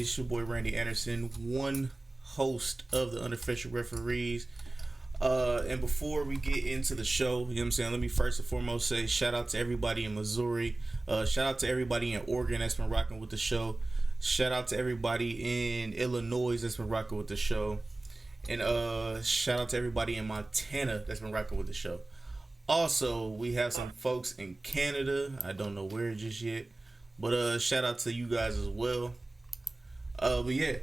It's your boy Randy Anderson, one host of the Unofficial Referees. And before we get into the show, you know what I'm saying, let me first and foremost say shout out to everybody in Missouri. Shout out to everybody in Oregon that's been rocking with the show. Shout out to everybody in Illinois that's been rocking with the show. And shout out to everybody in Montana that's been rocking with the show. Also, we have some folks in Canada. I don't know where just yet. But shout out to you guys as well. But yeah.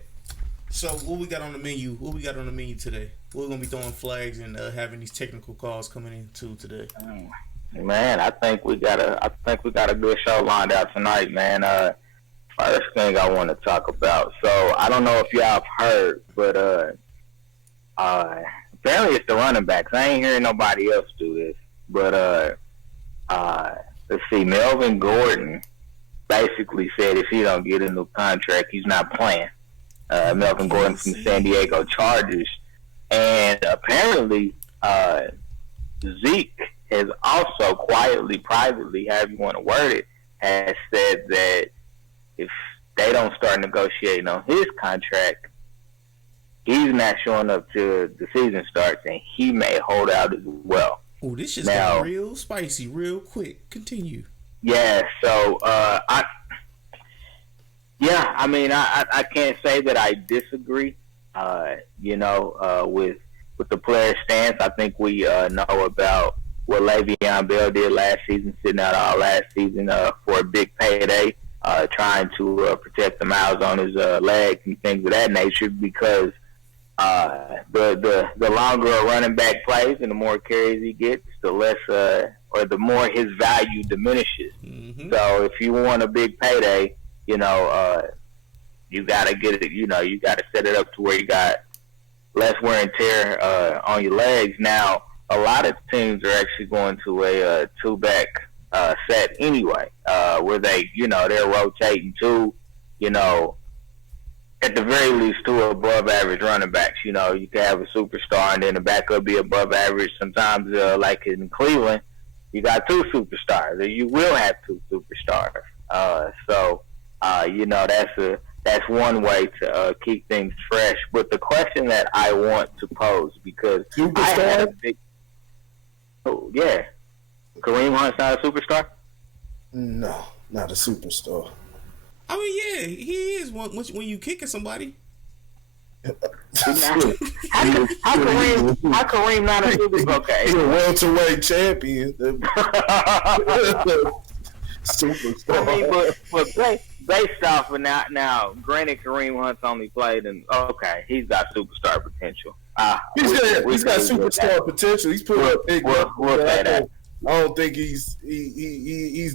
So what we got on the menu? What we got on the menu today? We're gonna be throwing flags and having these technical calls coming into today. Man, I think we got a good show lined out tonight, man. First thing I want to talk about. So I don't know if y'all have heard, but apparently it's the running backs. I ain't hearing nobody else do this, but let's see. Melvin Gordon basically said if he don't get a new contract, he's not playing. Melvin Gordon from the San Diego Chargers. And apparently, Zeke has also quietly, privately, however you want to word it, has said that if they don't start negotiating on his contract, he's not showing up till the season starts, and he may hold out as well. Oh, this just got real spicy real quick. Continue. Yeah, so I can't say that I disagree. With the player stance, I think we know about what Le'Veon Bell did last season, sitting out all last season for a big payday, trying to protect the miles on his legs and things of that nature. Because the longer a running back plays and the more carries he gets, the less or the more his value diminishes. Mm-hmm. So if you want a big payday, you gotta get it. You gotta set it up to where you got less wear and tear on your legs. Now, a lot of teams are actually going to a two-back set anyway, where they're rotating two, at the very least two above-average running backs. You can have a superstar and then the backup be above average. Sometimes, like in Cleveland, you got two superstars, or you will have two superstars. That's one way to keep things fresh. But the question that I want to pose, because I had a big... Oh, yeah. Kareem Hunt's not a superstar? No, not a superstar. I mean, yeah, he is when you kicking somebody. How Kareem not a superstar? Okay. He's a welterweight champion. Superstar. I mean, but based off of now, granted, Kareem Hunt's only played in. Okay, he's got superstar potential. He's got superstar potential. He's put up big. We'll say that. I don't think he's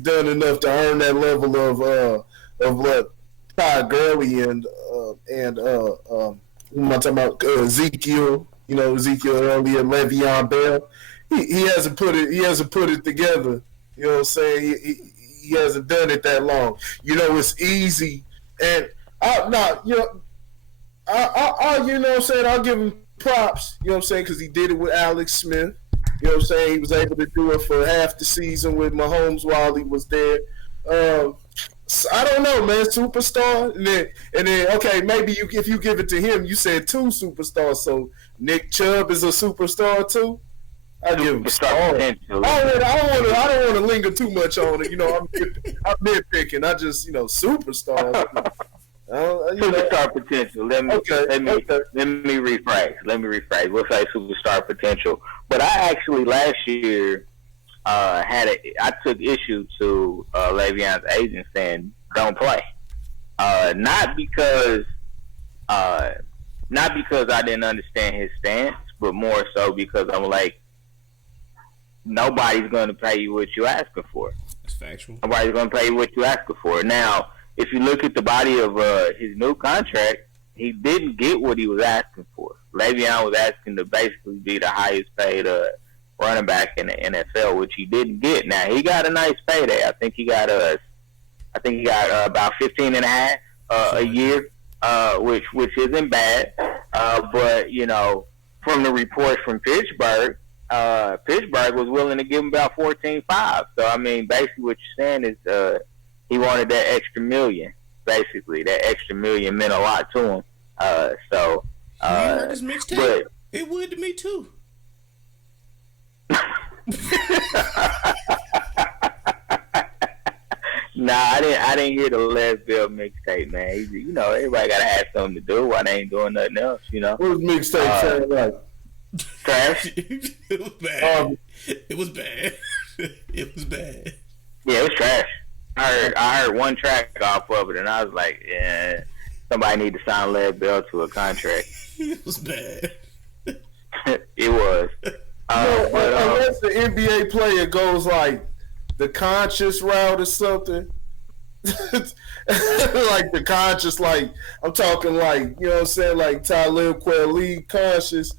done enough to earn that level of what Todd Gurley and who am I talking about? Ezekiel. Ezekiel earlier, Le'Veon Bell. He hasn't put it together. You know what I'm saying? He hasn't done it that long. It's easy, and what I'm saying, I'll give him props. You know what I'm saying, because he did it with Alex Smith. You know what I'm saying? He was able to do it for half the season with Mahomes while he was there. So I don't know, man. Superstar, and then okay, maybe if you give it to him, you said two superstars. So Nick Chubb is a superstar too. I give him star. I don't want to linger too much on it. I'm nitpicking. I just superstars. Superstar potential. Let me rephrase. We'll say superstar potential. But I actually last year I took issue to Le'Veon's agent saying don't play. Not because I didn't understand his stance, but more so because I'm like, nobody's going to pay you what you're asking for. That's factual. Nobody's going to pay you what you're asking for. Now, if you look at the body of his new contract, he didn't get what he was asking for. Le'Veon was asking to basically be the highest paid running back in the NFL, which he didn't get. Now, he got a nice payday. I think he got about 15 and a half a year, which isn't bad. But from the reports from Pittsburgh was willing to give him about 14.5. So I mean, basically what you're saying is he wanted that extra million. basically. That extra million meant a lot to him. So, you heard this mixtape? But it would to me too. Nah, I didn't hear the Les Bill mixtape, man. You know, everybody gotta have something to do while they ain't doing nothing else. You know. What was mixtape sound like? Trash. It was bad. It was bad. It was bad. Yeah, it was trash. I heard one track off of it, and I was like, yeah, somebody need to sign Les Bill to a contract. It was bad. It was. Unless the NBA player goes like the conscious route or something. Like the conscious, like I'm talking like, you know what I'm saying, like Talib Kweli conscious.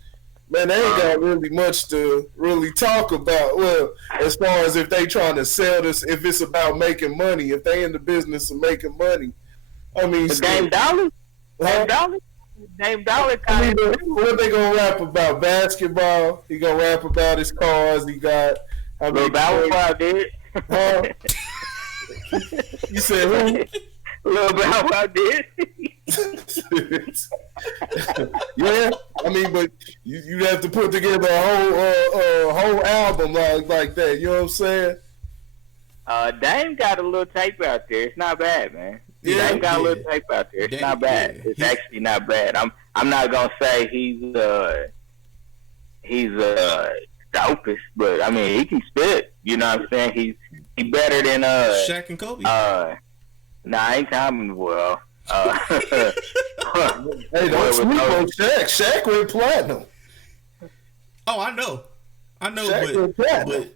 Man, they ain't got really much to really talk about. Well, as far as if they trying to sell this, if it's about making money, if they in the business of making money. I mean, Dame Dollar? Dame Dollar? Dame Dollar kind of. What they gonna rap about? Basketball? He gonna rap about his cars he got. Lil Bow Wow did. Huh? You said who? Lil Bow Wow did. Yeah, I mean, but you have to put together a whole album like that. You know what I'm saying? Dame got a little tape out there. It's not bad, man. Yeah, Dame got a little tape out there. It's not bad. It's actually not bad. I'm not gonna say he's dopest, but I mean he can spit. You know what I'm saying? He's better than Shaq and Kobe. Nah, I ain't talking well. Hey, don't sleep on Shaq. Shaq went platinum. Oh, I know, Shaq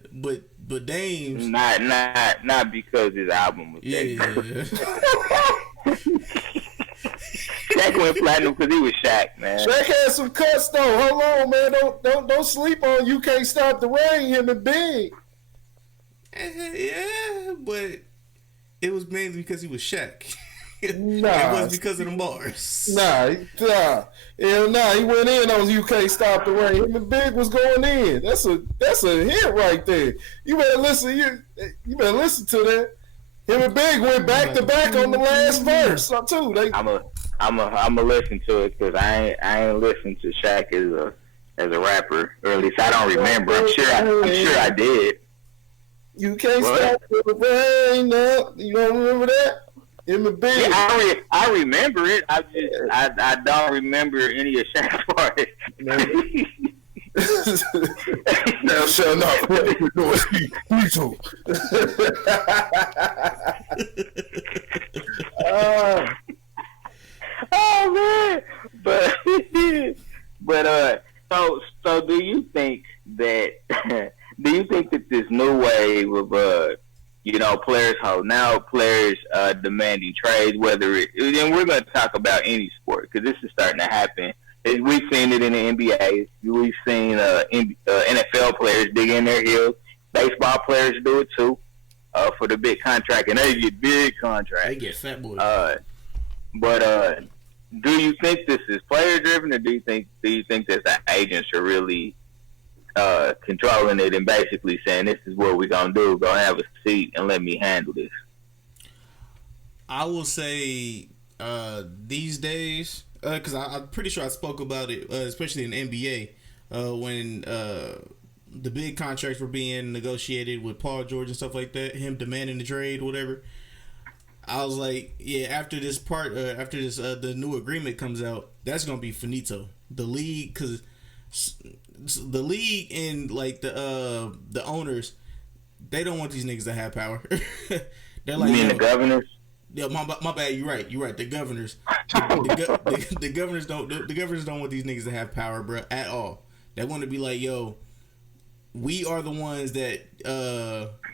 but Dame's not because his album was Shaq went platinum because he was Shaq, man. Shaq had some cuts though. Hold on, man. Don't sleep on You Can't Stop the Rain. Him and Big. Yeah, but it was mainly because he was Shaq. Nah, it was because of the bars. Nah. He went in on You Can't Stop the Rain. Him and Big was going in. That's a hit right there. You better listen. You better listen to that. Him and Big went back to back on the last verse too. I'm a listen to it because I ain't listened to Shaq as a rapper, or at least I don't remember. I'm sure I did. You can't stop the rain. No, you don't remember that? Him and Big. Yeah, I remember it. I don't remember any of Shaq's parts. Thou shalt not play with noise. Me too. Oh man, but so do you think that this new wave of players holding out, players demanding trades, whether and we're going to talk about any sport because this is starting to happen. We've seen it in the NBA. We've seen NFL players dig in their heels. Baseball players do it too for the big contract, and they get big contracts. They get fat boys. But do you think this is player driven, or do you think that the agents are really controlling it and basically saying this is what we're gonna do? Go have a seat and let me handle this. I will say these days, because I'm pretty sure I spoke about it, especially in the NBA, when the big contracts were being negotiated with Paul George and stuff like that, him demanding the trade, whatever. I was like, yeah, after the new agreement comes out, that's gonna be finito. The league, because the league and like the owners, they don't want these niggas to have power. They're like, you mean the governors? Yeah, my bad. You're right. The governors, the governors don't want these niggas to have power, bro, at all. They want to be like, yo, we are the ones that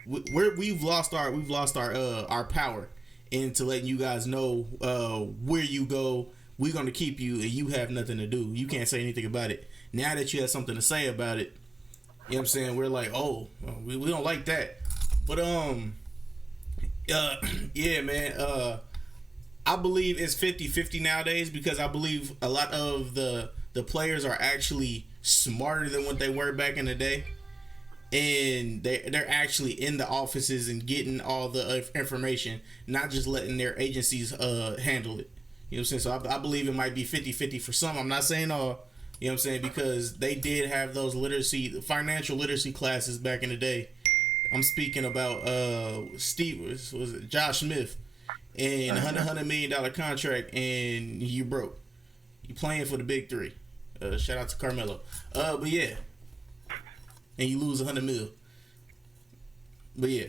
we've lost our power into letting you guys know where you go. We're gonna keep you, and you have nothing to do. You can't say anything about it. Now that you have something to say about it, you know what I'm saying? We're like, oh, we don't like that. But yeah, man. I believe it's 50-50 nowadays because I believe a lot of the players are actually smarter than what they were back in the day. and they're actually in the offices and getting all the information, not just letting their agencies handle it. You know what I'm saying? So I believe it might be 50-50 for some. I'm not saying all. You know what I'm saying? Because they did have those financial literacy classes back in the day. I'm speaking about Steve, was it Josh Smith, and $100 million contract, and you broke. You playing for the big three. Shout out to Carmelo. But yeah, and you lose $100 million. But yeah.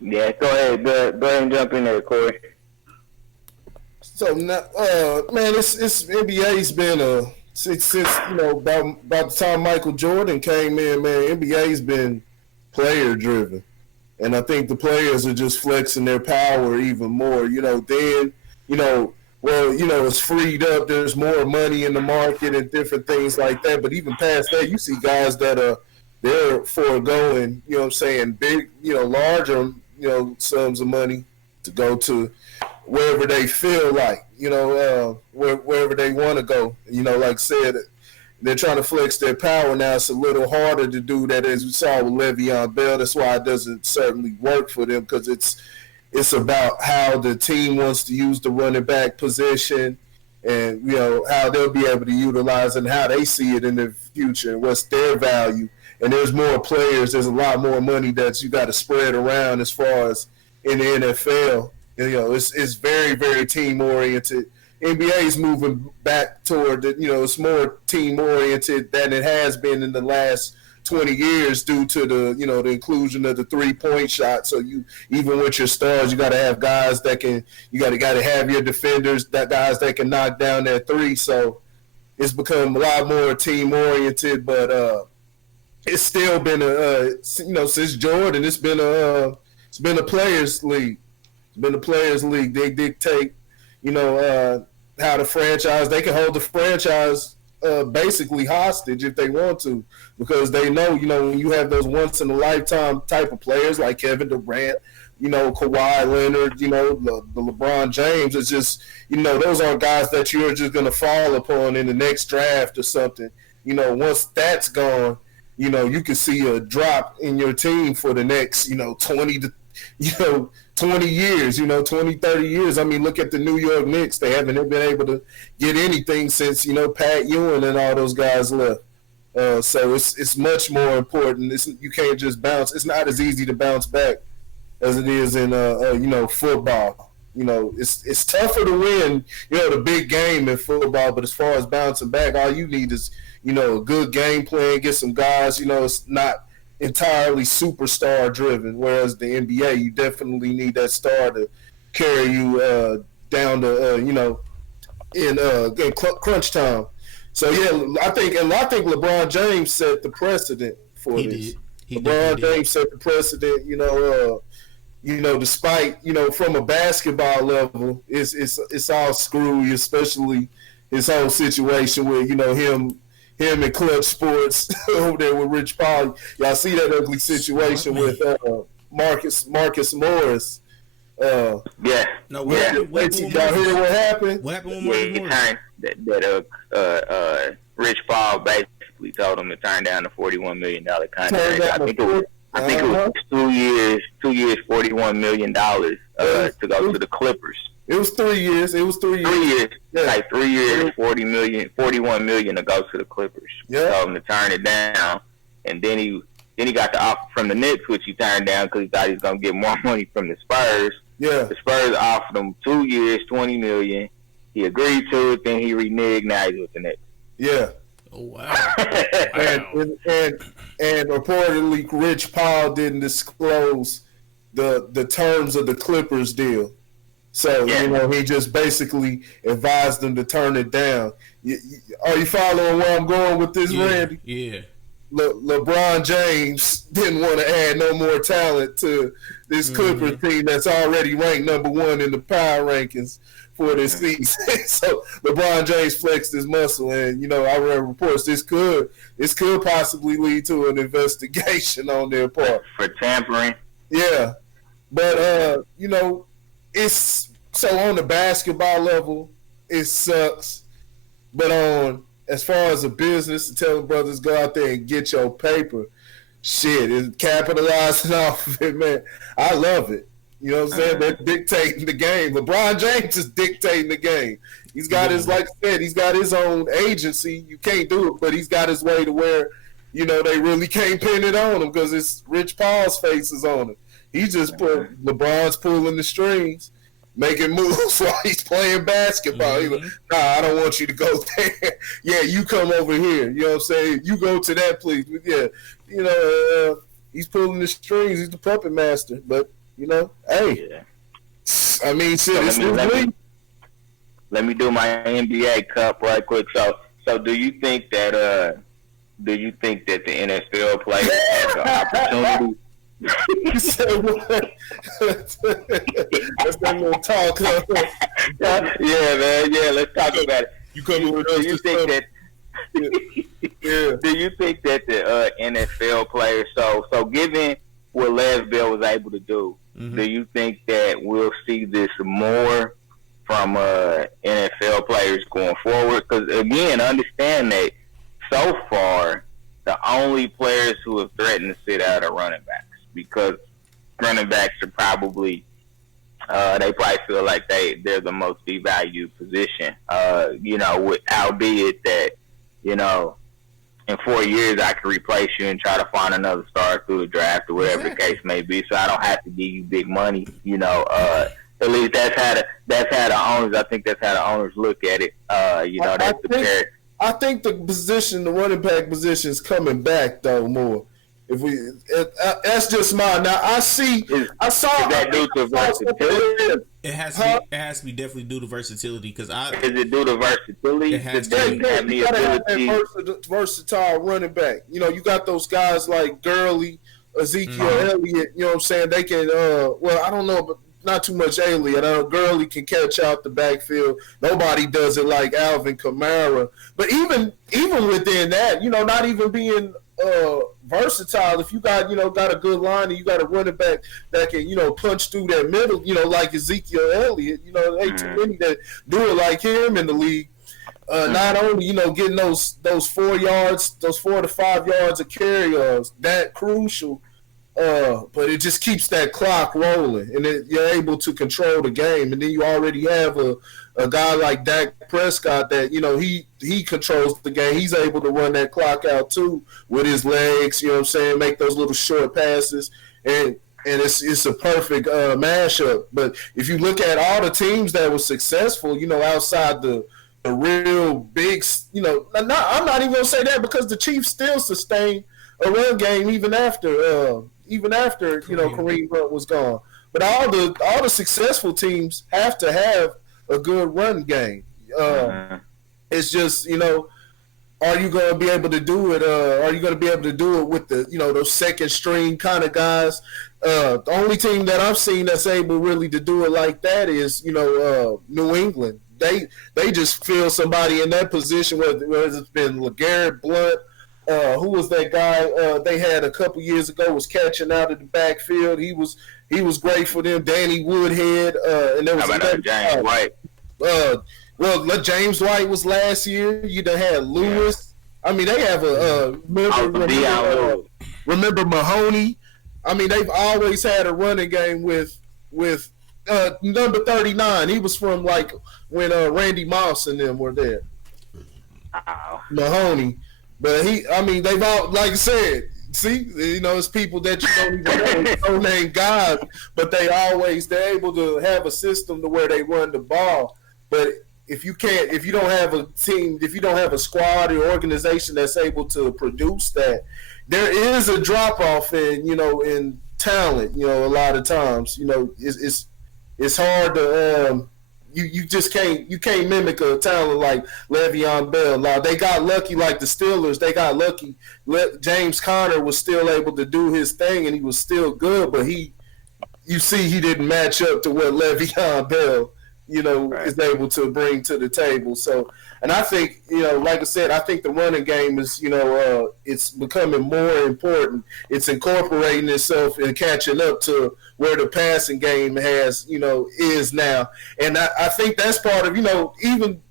Yeah, go ahead. Go ahead and jump in there, Corey. So now, man, it's NBA's been since about the time Michael Jordan came in, man. NBA's been player driven, and I think the players are just flexing their power even more. It's freed up. There's more money in the market and different things like that. But even past that, you see guys that they're foregoing, you know what I'm saying, big, larger, sums of money to go to wherever they feel like, wherever they want to go. Like I said, they're trying to flex their power now. It's a little harder to do that, as we saw with Le'Veon Bell. That's why it doesn't certainly work for them, because it's about how the team wants to use the running back position, and how they'll be able to utilize and how they see it in the future and what's their value. And there's more players. There's a lot more money that you got to spread around as far as in the NFL. It's very, very team oriented. NBA is moving back toward it's more team oriented than it has been in the last 20 years due to the the inclusion of the 3-point shot. So even with your stars, you got to have guys that you got to have your defenders, guys that can knock down that three. So it's become a lot more team oriented, but it's still been since Jordan, it's been a players league. It's been a players league. They dictate, how the franchise, they can hold the franchise basically hostage if they want to, because they know, when you have those once in a lifetime type of players like Kevin Durant, Kawhi Leonard, the LeBron James, it's just, those aren't guys that you're just going to fall upon in the next draft or something. Once that's gone, you can see a drop in your team for the next, 20 years, 20, 30 years. I mean, look at the New York Knicks. They haven't been able to get anything since, Pat Ewing and all those guys left. So it's much more important. You can't just bounce. It's not as easy to bounce back as it is in, football. It's tougher to win, the big game in football, but as far as bouncing back, all you need is, a good game plan, get some guys, it's not entirely superstar driven, whereas the NBA, you definitely need that star to carry you down to in crunch time. So I think LeBron James set the precedent for this. LeBron James set the precedent. Despite from a basketball level, it's all screwy, especially his whole situation with him and Clutch Sports over there with Rich Paul. Y'all see that ugly situation with Marcus Morris. Yeah. No, y'all hear what happened? What happened with Marcus Morris? That Rich Paul basically told him to turn down the $41 million contract. I think it was 2 years, $41 million to go to the Clippers. It was 3 years. 3 years. Yeah. Like 3 years, $41 million to go to the Clippers. Yeah. Told him to turn it down, and then he got the offer from the Knicks, which he turned down because he thought he was gonna get more money from the Spurs. Yeah. The Spurs offered him 2 years, $20 million. He agreed to it. Then he reneged. Now he's with the Knicks. Yeah. Oh wow. and reportedly, Rich Paul didn't disclose the terms of the Clippers deal. So, he just basically advised them to turn it down. Are you following where I'm going with this, Randy? Yeah. LeBron James didn't want to add no more talent to this Clippers team that's already ranked number 1 in the power rankings for this season. So LeBron James flexed his muscle, and I read reports this could possibly lead to an investigation on their part for tampering. Yeah, but it's so on the basketball level, it sucks. But as far as a business, telling brothers go out there and get your paper, shit, and capitalizing off of it, man. I love it. You know what I'm saying? They're dictating the game. LeBron James is dictating the game. He's got his, like I said, he's got his own agency. You can't do it, but he's got his way to where, you know, they really can't pin it on him because it's Rich Paul's face is on it. He just LeBron's pulling the strings, making moves while he's playing basketball. He's like, nah, I don't want you to go there. Yeah, you come over here. You know what I'm saying? You go to that place. Yeah, you know, he's pulling the strings. He's the puppet master. But, you know, hey, I mean, shit, it's his league. Let me do my NBA cup right quick. So do you think that the NFL players have the opportunity? You said what? That's that little talk. Yeah, man. Yeah, let's talk about it. You come with do you think that? Yeah. Do you think that the NFL players? So given what Les Bell was able to do, do you think that we'll see this more from NFL players going forward? Because again, understand that so far the only players who have threatened to sit out are running backs, because running backs are probably they probably feel like they're the most devalued position. You know, albeit that, you know, in 4 years I can replace you and try to find another star through the draft or whatever the case may be, so I don't have to give you big money. You know, at least that's how the owners. I think that's how the owners look at it. You know, that's prepared. I think the running back position is coming back though more. That's just mine. Now I saw that due to versatility. It has to be definitely due to versatility. Is it due to versatility? It has to be. You gotta have that versatile running back. You know, you got those guys like Gurley, Ezekiel Elliott. You know what I'm saying? They can. Well, I don't know, but not too much Elliott. I know Gurley can catch out the backfield. Nobody does it like Alvin Kamara. But even within that, you know, not even being versatile, if you got a good line and you got a running back that can, you know, punch through that middle, you know, like Ezekiel Elliott, you know, there ain't too many that do it like him in the league. Not only, you know, getting those 4 yards, those 4 to 5 yards of carry that crucial, but it just keeps that clock rolling, and you're able to control the game. And then you already have a guy like Dak Prescott that, you know, he controls the game. He's able to run that clock out too with his legs, you know what I'm saying, make those little short passes, and it's a perfect mashup. But if you look at all the teams that were successful, you know, outside the real big, you know, I'm not even gonna say that, because the Chiefs still sustained a run game even after you know, Kareem Hunt was gone. But all the successful teams have to have a good run game. It's just, you know, are you going to be able to do it? Are you going to be able to do it with the, you know, those second string kind of guys? The only team that I've seen that's able really to do it like that is, you know, New England. They just feel somebody in that position, whether it's been LeGarrette Blount. Who was that guy they had a couple years ago, was catching out of the backfield? He was great for them. Danny Woodhead, and there was another James White. Well, James White was last year. You done had Lewis. I mean, they have remember Mahoney. I mean, they've always had a running game with number 39. He was from like when Randy Moss and them were there. Mahoney. But they've all, like I said, see, you know, it's people that you don't even know name guys, but they're able to have a system to where they run the ball. But if you don't have a team, if you don't have a squad or organization that's able to produce that, there is a drop off in talent. You know, a lot of times, you know, it's hard to you just can't mimic a talent like Le'Veon Bell. Now, they got lucky, like the Steelers. They got lucky. James Conner was still able to do his thing, and he was still good. But he didn't match up to what Le'Veon Bell, you know, is able to bring to the table. So, and I think, you know, like I said, I think the running game is, you know, it's becoming more important. It's incorporating itself and catching up to where the passing game is now. And I think that's part of, you know, even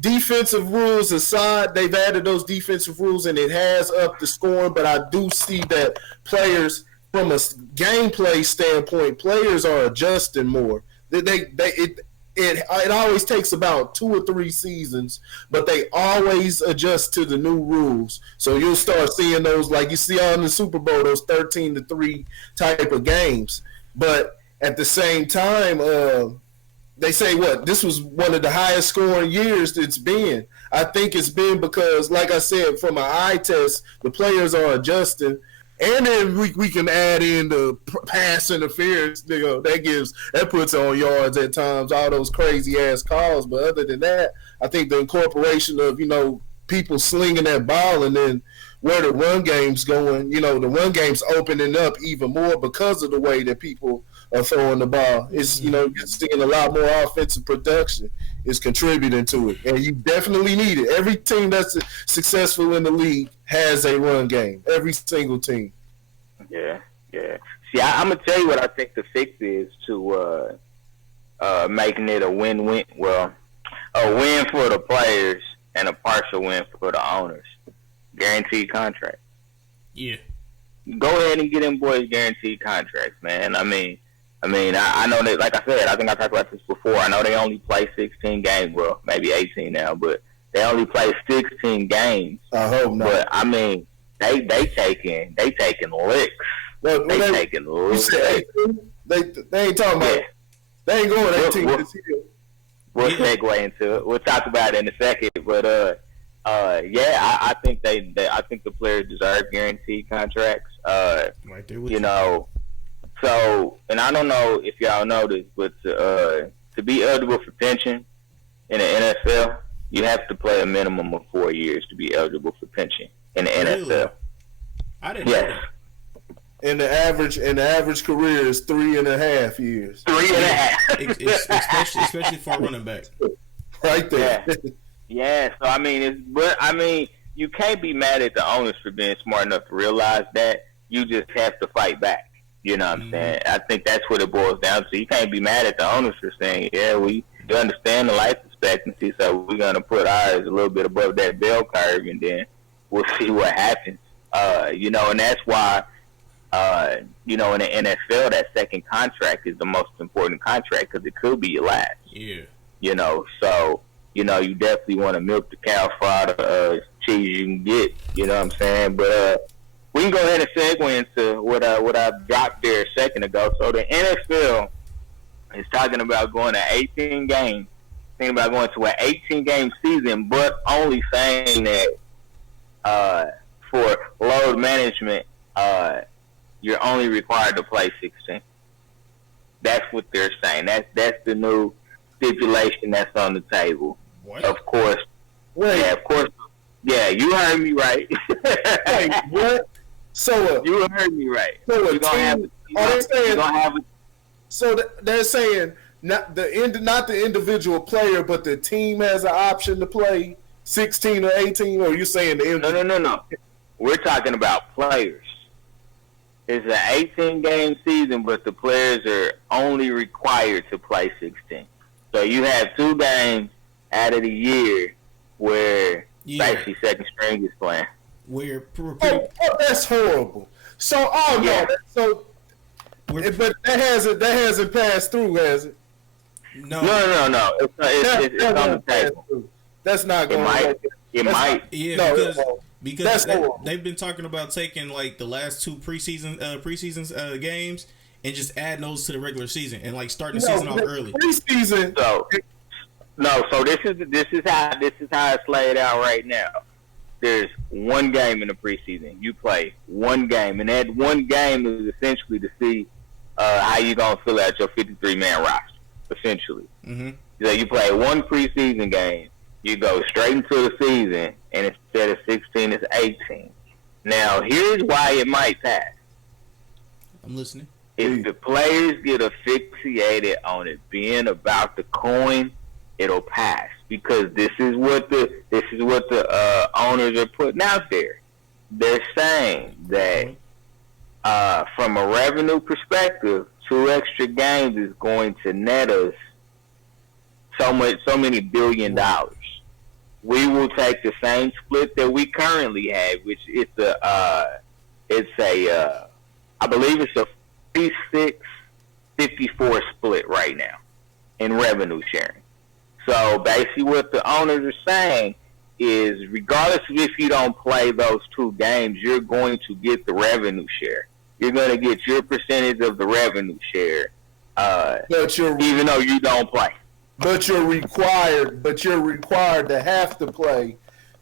defensive rules aside, they've added those defensive rules and it has upped the scoring. But I do see that players, from a gameplay standpoint, players are adjusting more. It always takes about 2 or 3 seasons, but they always adjust to the new rules. So you'll start seeing those, like you see on the Super Bowl, those 13-3 type of games. But at the same time, they say this was one of the highest scoring years it's been. I think it's been because, like I said, from an eye test, the players are adjusting. And then we can add in the pass interference. That puts on yards at times, all those crazy ass calls. But other than that, I think the incorporation of people slinging that ball and then where the run game's going. The run game's opening up even more because of the way that people are throwing the ball. It's you're seeing a lot more offensive production is contributing to it, and you definitely need it. Every team that's successful in the league has a run game. Every single team. Yeah. See, I'm gonna tell you what I think the fix is to making it a win-win. Well, a win for the players and a partial win for the owners. Guaranteed contract. Yeah. Go ahead and get them boys guaranteed contracts, man. I know that, like I said, I think I talked about this before. I know they only play 16 games. Well, maybe 18 now, but they only play 16 games. I hope not. But they taking licks. They taking licks. They ain't talking about. They ain't going 18 this year. We'll segue into it. We'll talk about it in a second. But I think I think the players deserve guaranteed contracts. Right there with So, and I don't know if y'all know this, but to be eligible for pension in the NFL, you have to play a minimum of 4 years to be eligible for pension in the NFL. I didn't know that. And the average career is 3.5 years. 3.5. especially for a running back. Right there. Yeah. So you can't be mad at the owners for being smart enough to realize that. You just have to fight back. You know what I'm saying? I think that's what it boils down to. You can't be mad at the owners for saying, we understand the life expectancy, so we're going to put ours a little bit above that bell curve, and then we'll see what happens. And that's why, in the NFL, that second contract is the most important contract because it could be your last. Yeah. So, you definitely want to milk the cow for all the cheese you can get. You know what I'm saying? But we can go ahead and segue into what I dropped there a second ago. So the NFL is talking about going to 18 games, thinking about going to an 18-game season, but only saying that for load management, you're only required to play 16. That's what they're saying. That's the new stipulation that's on the table. What? Of course. Wait. Yeah, of course. Yeah, you heard me right. Wait, what? So you heard me right. So you're gonna have a So they're saying not the individual player, but the team has an option to play 16 or 18. Or you're saying the individual? No. We're talking about players. It's an 18-game season, but the players are only required to play 16. So you have 2 games out of the year where basically second string is playing. That's horrible. So but that hasn't passed through, has it? No. It's on the table. That's not going to It might. Yeah, because they've been talking about taking like the last 2 preseason games and just adding those to the regular season and like starting the season off early. Preseason. So this is how it's laid out right now. There's 1 game in the preseason. You play 1 game, and that 1 game is essentially to see how you gonna fill out your 53-man roster. Essentially, So you play 1 preseason game. You go straight into the season, and instead of 16, it's 18. Now, here's why it might pass. I'm listening. If the players get asphyxiated on it being about the coin, it'll pass because this is what the owners are putting out there. They're saying that from a revenue perspective, 2 extra games is going to net us so many $billion. We will take the same split that we currently have, which I believe it's a 46-54 split right now in revenue sharing. So basically what the owners are saying is regardless of if you don't play those 2 games, you're going to get the revenue share. You're going to get your percentage of the revenue share, even though you don't play. But you're required to have to play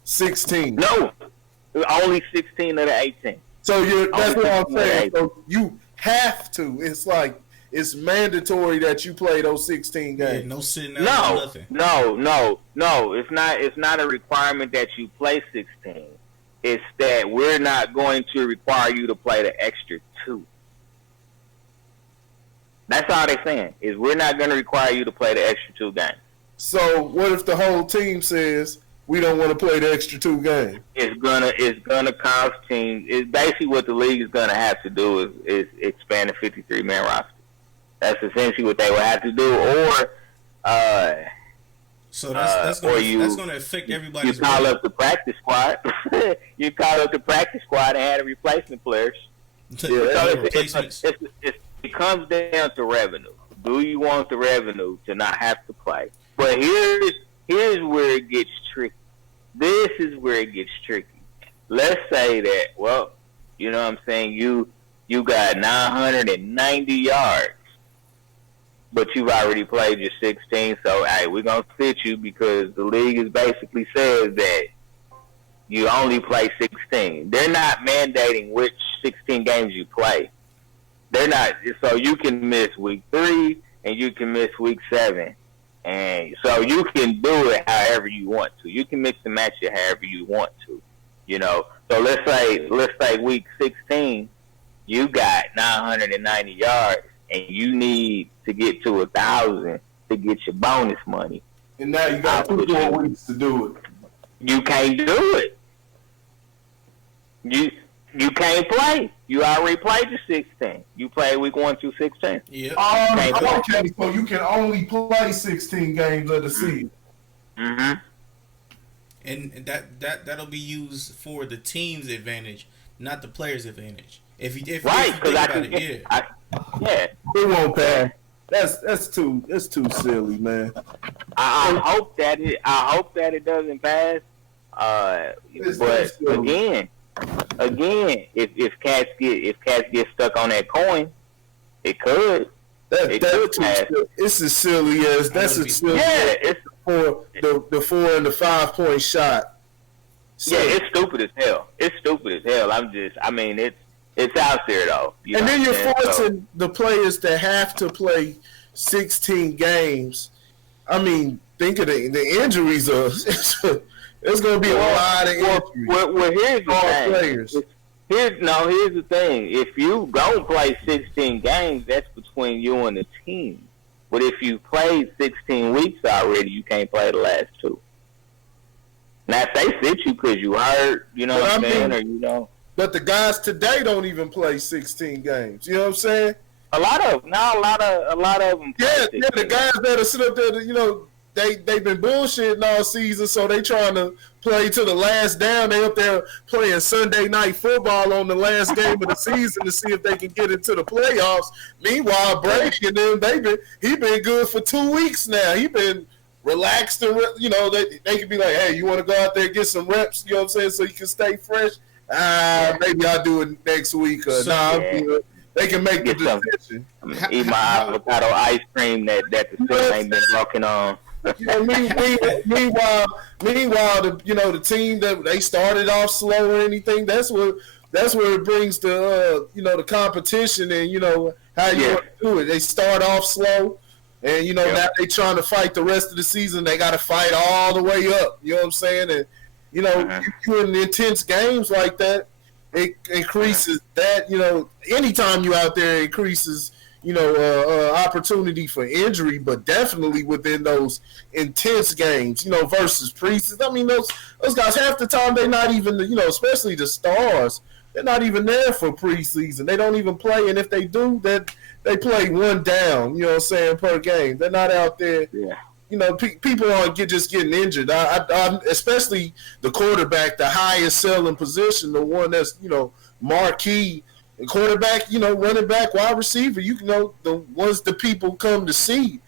16. No, only 16 of the 18. So that's what I'm saying. So you have to. It's like it's mandatory that you play those 16 games. Yeah, no sitting out, nothing. No. It's not a requirement that you play 16. It's that we're not going to require you to play the extra 2. That's all they're saying, is we're not going to require you to play the extra 2 games. So what if the whole team says we don't want to play the extra 2 games? It's gonna cause teams. It's basically what the league is gonna have to do is expand the 53-man roster. That's essentially what they will have to do, so that's going to affect everybody's. You call up the practice squad. You call up the practice squad and add a replacement players. It comes down to revenue. Do you want the revenue to not have to play? But here's where it gets tricky. This is where it gets tricky. Let's say that, well, you know what I'm saying, you got 990 yards, but you've already played your 16, so, hey, we're going to sit you because the league is basically says that you only play 16. They're not mandating which 16 games you play. They're not, so you can miss week 3 and you can miss week 7. And so you can do it however you want to. You can mix and match it however you want to. You know. So let's say week 16, you got 990 yards and you need to get to 1,000 to get your bonus money. And now you got 2 more weeks to do it. You can't do it. You can't play. You already played your 16. You played week 1 through 16. Yeah. Okay, so you can only play 16 games of the season. Mm-hmm. And that'll be used for the team's advantage, not the player's advantage. If you think about it, it won't pass. That's too silly, man. I hope that it doesn't pass. But again, if cats get stuck on that coin, it could. It's as silly as it's for the 4 and the 5 point shot. So, yeah, it's stupid as hell. It's out there though. And then you're forcing the players to have to play 16 games. I mean, think of the injuries. There's going to be a lot of injuries. Well, here's the thing. Players. Here's the thing. If you don't play 16 games, that's between you and the team. But if you played 16 weeks already, you can't play the last 2. Now, if they sit you because you hurt, you know what I'm saying, or you know. But the guys today don't even play 16 games. You know what I'm saying? A lot of them. Yeah, the guys that are sitting up there, you know, they've been bullshitting all season, so they trying to play to the last down. They up there playing Sunday night football on the last game of the season to see if they can get into the playoffs. Meanwhile, Brady and them, he been good for 2 weeks now. He been relaxed and you know they can be like, hey, you want to go out there and get some reps? You know what I'm saying? So you can stay fresh. Maybe I'll do it next week. They can make the decision. Eat my avocado ice cream that the still ain't been broken on. Meanwhile, the team that they started off slow or anything, that's where it brings the the competition and how you want to do it. They start off slow, and now they trying to fight the rest of the season. They got to fight all the way up. You know what I'm saying? And you in intense games like that, it increases that. Anytime you out there, it increases. Opportunity for injury, but definitely within those intense games, versus preseason. I mean, those guys, half the time, they're not even, especially the stars, they're not even there for preseason. They don't even play, and if they do, they play one down, per game. They're not out there, people aren't just getting injured. I especially the quarterback, the highest selling position, the one that's marquee. The quarterback, running back, wide receiver, the ones the people come to see.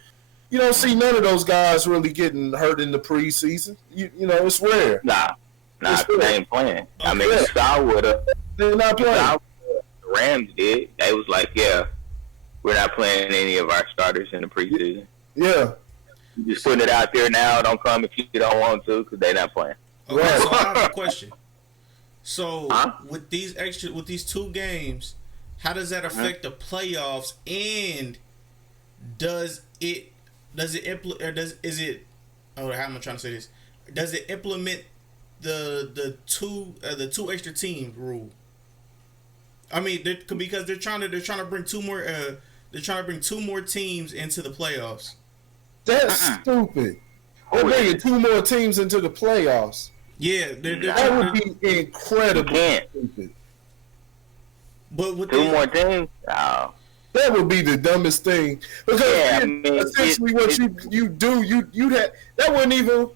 You don't see none of those guys really getting hurt in the preseason. It's rare. Nah, they ain't playing. I mean, they're not playing. The Rams did. They was like, yeah, we're not playing any of our starters in the preseason. Yeah. You just putting it out there now. Don't come if you don't want to because they're not playing. Okay, so I have a question. So with these 2 games, how does that affect the playoffs? And does it implement the two extra team rule? I mean, because they're trying to bring 2 more. They're trying to bring 2 more teams into the playoffs. That's stupid. They're bringing 2 more teams into the playoffs. Yeah, that would be incredibly stupid. But with 2 more teams, oh. That would be the dumbest thing because essentially what you do, you'd have that wouldn't even.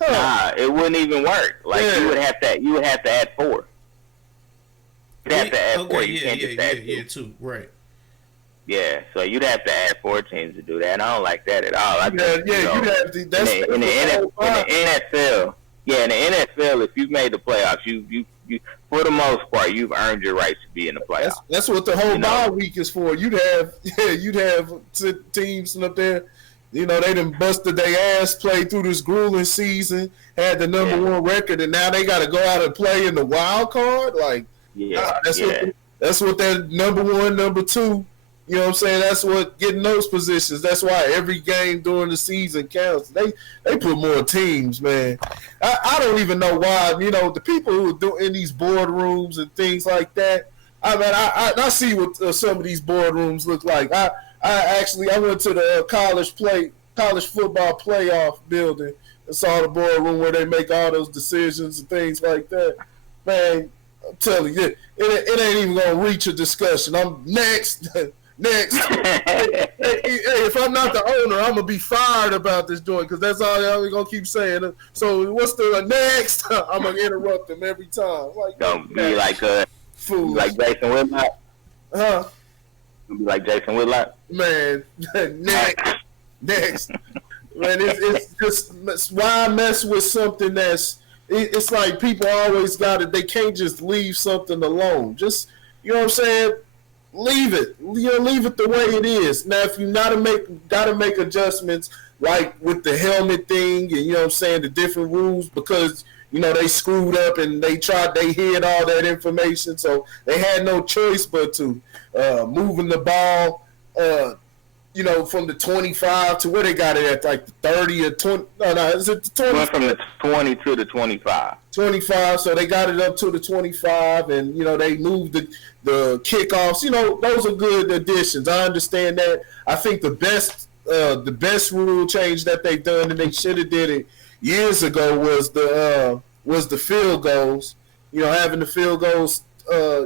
It wouldn't even work. Like you would have to add 4. You'd have to add 4. You can't just add 2. 2, right? Yeah, so you'd have to add 4 teams to do that. And I don't like that at all. You'd have to. That's in the NFL. Yeah, in the NFL, if you've made the playoffs, you for the most part, you've earned your right to be in the playoffs. That's what the whole bye week is for. You'd have teams up there. They done busted their ass, played through this grueling season, had the number 1 record, and now they got to go out and play in the wild card. Like, that's what that number 1, number 2. You know what I'm saying? That's what getting those positions. That's why every game during the season counts. They put more teams, man. I don't even know why. The people who are doing these boardrooms and things like that. I mean, I see what some of these boardrooms look like. I went to the college football playoff building and saw the boardroom where they make all those decisions and things like that. Man, I'm telling you, it ain't even gonna reach a discussion. I'm next. Hey, if I'm not the owner, I'm gonna be fired about this joint because that's all they're gonna keep saying. So what's the next? I'm gonna interrupt them every time. Like, don't be like fool, like Jason Whitlock. Be like Jason Whitlock. Man, next. Man, it's just why mess with something that's. It's like people always got it. They can't just leave something alone. Just what I'm saying. Leave it. Leave it the way it is. Now, if you gotta make adjustments, like with the helmet thing, and what I'm saying, the different rules, because they screwed up and they hid all that information, so they had no choice but to moving the ball, from the 25 to where they got it at, like the 30 or 20. No, is it the 20? Went from the 20 to the 25. 25, so they got it up to the 25, and they moved the kickoffs. Those are good additions. I understand that. I think the best rule change that they've done, and they should have did it years ago, was the field goals. Having the field goals,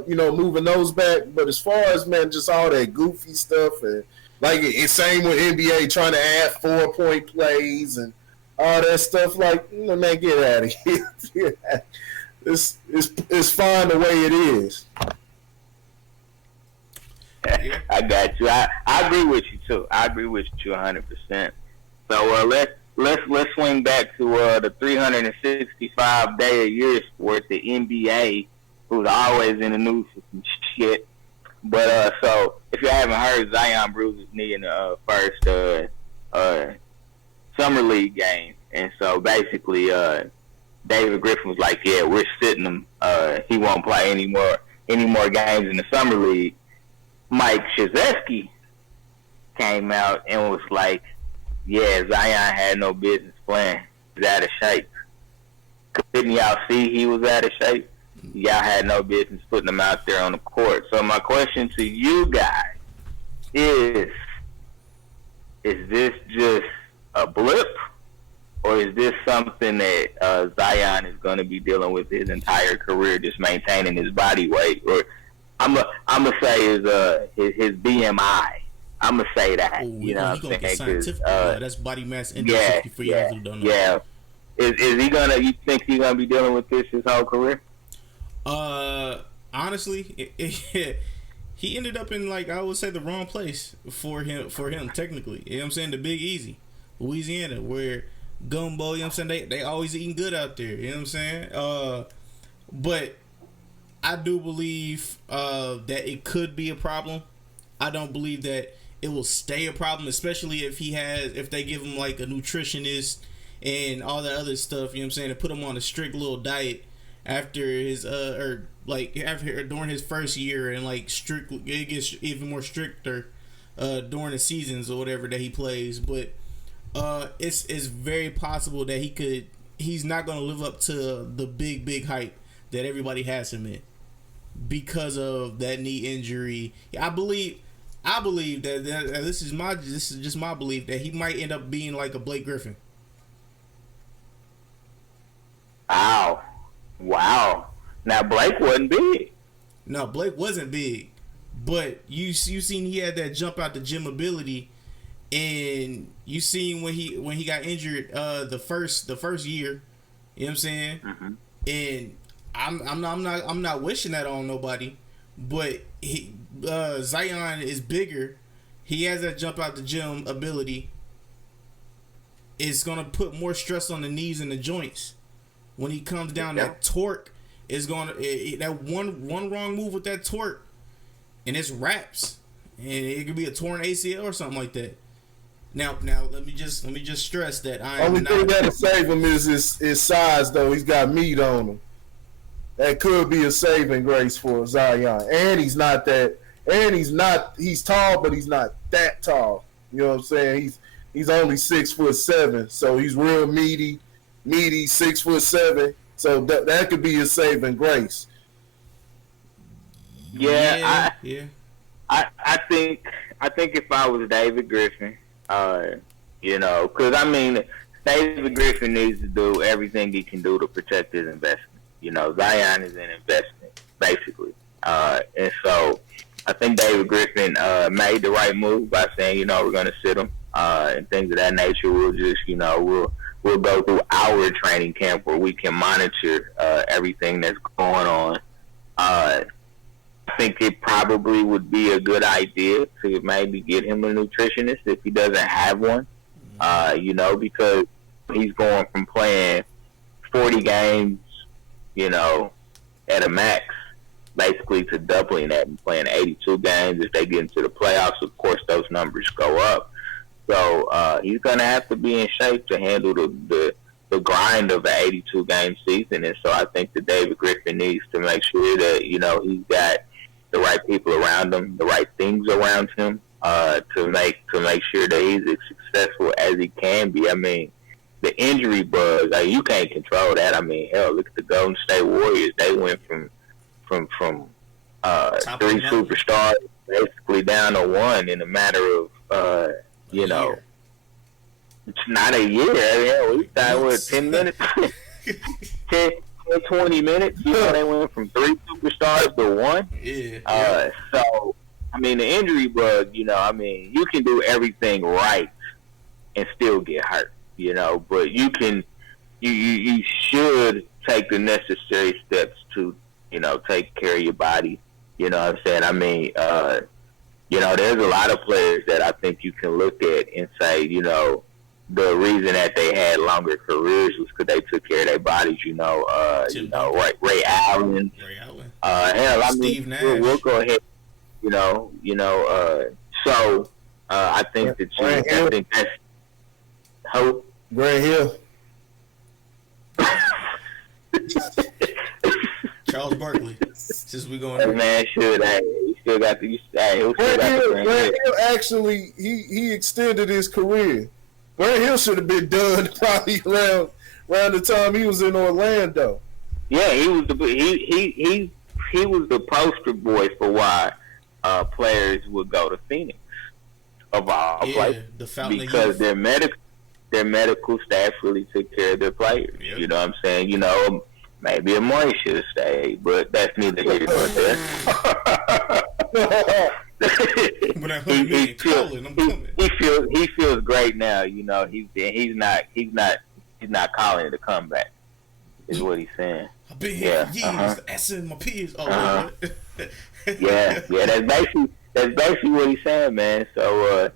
moving those back. But as far as just all that goofy stuff, and like it's same with NBA trying to add 4-point plays and all that stuff, like, man, get out of here. It's fine the way it is. I got you. I agree with you too. I agree with you 100%. So let's swing back to the 365 day a year sport, the NBA, who's always in the news for some shit. But so if you haven't heard, Zion bruised his knee in the first summer league game, and so basically David Griffin was like, "Yeah, we're sitting him. He won't play any more games in the summer league." Mike Krzyzewski came out and was like, "Yeah, Zion had no business playing. He's out of shape. Couldn't y'all see he was out of shape? Y'all had no business putting him out there on the court." So my question to you guys is this just a blip, or is this something that Zion is going to be dealing with his entire career, just maintaining his body weight? Or I'm gonna say his BMI. I'm gonna say that. Ooh, you know he what gonna I'm get saying? scientific. That's body mass index Yeah, 60 for y'all who don't know. yeah. Is he gonna? You think he's gonna be dealing with this his whole career? Honestly, he ended up in, like, I would say, the wrong place for him technically. You know what I'm saying? The Big Easy, Louisiana, where gumbo, you know what I'm saying, they always eating good out there. You know what I'm saying? But I do believe that it could be a problem. I don't believe that it will stay a problem, especially if they give him like a nutritionist and all that other stuff, you know what I'm saying, to put him on a strict little diet after his during his first year, and like it gets even more stricter during the seasons or whatever that he plays. But it's very possible that he's not going to live up to the big hype that everybody has him in because of that knee injury. I believe that this is just my belief that he might end up being like a Blake Griffin. Wow. Now Blake wasn't big. No, Blake wasn't big, but you seen he had that jump out the gym ability, and you seen when he got injured the first year. You know what I'm saying? Mm-hmm. And I'm not wishing that on nobody, but Zion is bigger. He has that jump out the gym ability. It's gonna put more stress on the knees and the joints. When he comes down, that torque is gonna that one wrong move with that torque, and it's wraps, and it could be a torn ACL or something like that. Now let me just stress that only thing that'll save him is his size, though. He's got meat on him. That could be a saving grace for Zion, and he's tall, but he's not that tall. You know what I'm saying? He's only 6'7", so he's real meaty, 6'7". So that could be a saving grace. Yeah. I think if I was David Griffin, because I mean, David Griffin needs to do everything he can do to protect his investment. You know, Zion is an investment, basically. And so I think David Griffin made the right move by saying, we're going to sit him and things of that nature. We'll just, we'll go through our training camp where we can monitor everything that's going on. I think it probably would be a good idea to maybe get him a nutritionist if he doesn't have one, because he's going from playing 40 games, at a max, basically, to doubling that and playing 82 games. If they get into the playoffs, of course, those numbers go up. So he's going to have to be in shape to handle the grind of an 82-game season. And so I think that David Griffin needs to make sure that, he's got the right people around him, the right things around him to make sure that he's as successful as he can be. I mean, the injury bug, you can't control that. I mean, hell, look at the Golden State Warriors. They went from 3 superstars basically down to 1 in a matter of, it's not a year. Yeah, we thought 10 minutes, 10, 20 minutes. They went from 3 superstars to 1. Yeah. So, I mean, the injury bug, you can do everything right and still get hurt, but you should take the necessary steps to, take care of your body. You know what I'm saying? I mean, there's a lot of players that I think you can look at and say, the reason that they had longer careers was because they took care of their bodies. Ray Allen. Hell, I Steve mean, Nash. we'll go ahead. So I think that I think that's hope. Grant Hill. Charles Barkley. Since we going, that man he still got the. Grant Hill actually he extended his career. Grant Hill should have been done probably around the time he was in Orlando. Yeah, he was he was the poster boy for why players would go to Phoenix of all places, because their medical staff really took care of their players. Yep. You know what I'm saying? Maybe Amari should have stayed, but that's neither here nor there. When I heard me calling, I'm coming. He feels great now. You know, he's not calling it a comeback. Is what he's saying. I've been here for years, asking my peers. Yeah. That's basically what he's saying, man. So,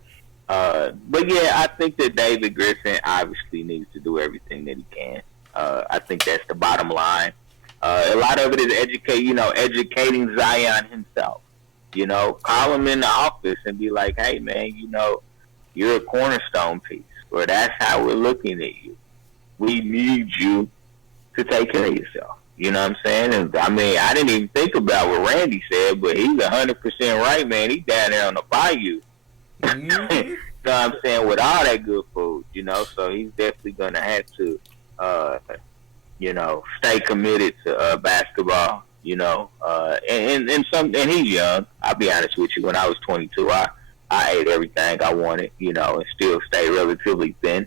but yeah, I think that David Griffin obviously needs to do everything that he can. I think that's the bottom line. A lot of it is educating Zion himself. You know, call him in the office and be like, hey, man, you know, you're a cornerstone piece, or that's how we're looking at you. We need you to take care of yourself. You know what I'm saying? And I mean, I didn't even think about what Randy said, but he's 100% right, man. He's down there on the bayou. Mm-hmm. You know what I'm saying? With all that good food, you know, so he's definitely going to have to, stay committed to basketball. You know, and he's young. I'll be honest with you. When I was 22, I ate everything I wanted, you know, and still stayed relatively thin,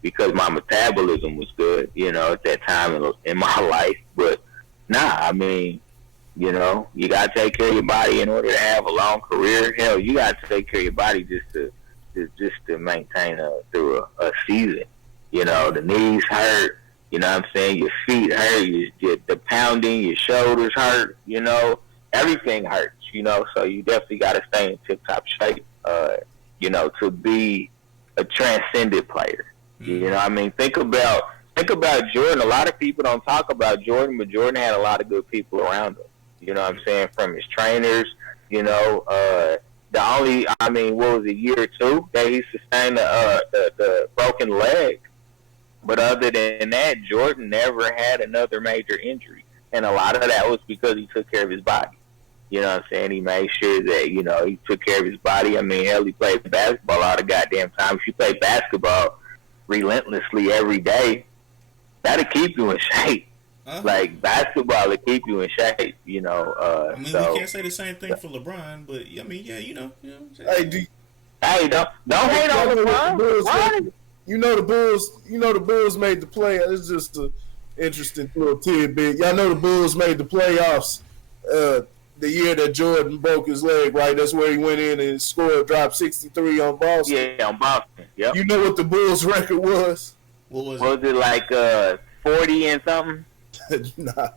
because my metabolism was good, you know, at that time in my life. But I mean, you know, you gotta take care of your body in order to have a long career. Hell, you gotta take care of your body just to maintain through a season. You know, the knees hurt. You know what I'm saying? Your feet hurt, the pounding, your shoulders hurt, you know, everything hurts, you know, so you definitely got to stay in tip-top shape, you know, to be a transcendent player. You know what I mean? Think about Jordan. A lot of people don't talk about Jordan, but Jordan had a lot of good people around him. You know what I'm saying? From his trainers, you know, what was it, year or two that he sustained the broken leg? But other than that, Jordan never had another major injury. And a lot of that was because he took care of his body. You know what I'm saying? He made sure that, you know, he took care of his body. I mean, hell, he played basketball all the goddamn time. If you play basketball relentlessly every day, that'll keep you in shape. Like, basketball will keep you in shape, you know. I mean, we can't say the same thing for LeBron, but, I mean, yeah, you know. Hey, don't hate on LeBron. You know the Bulls made the play. It's just an interesting little tidbit. Y'all know the Bulls made the playoffs the year that Jordan broke his leg, right? That's where he went in and scored, dropped 63 on Boston. Yeah, on Boston. Yep. You know what the Bulls' record was? What was it? Was it like 40 and something? Nah.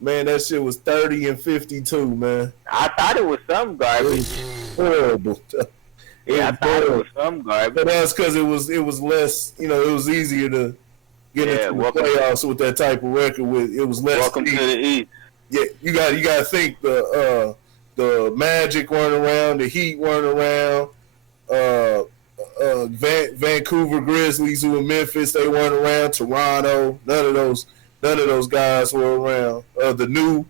Man, that shit was 30 and 52, man. I thought it was some garbage. Horrible. Yeah, I thought it was some garbage. But that's because it was less, you know, it was easier to get into the playoffs with that type of record. It was less. Welcome to the East. Yeah, you got to think the Magic weren't around, the Heat weren't around, Vancouver Grizzlies who were in Memphis, they weren't around. Toronto, none of those guys were around. The new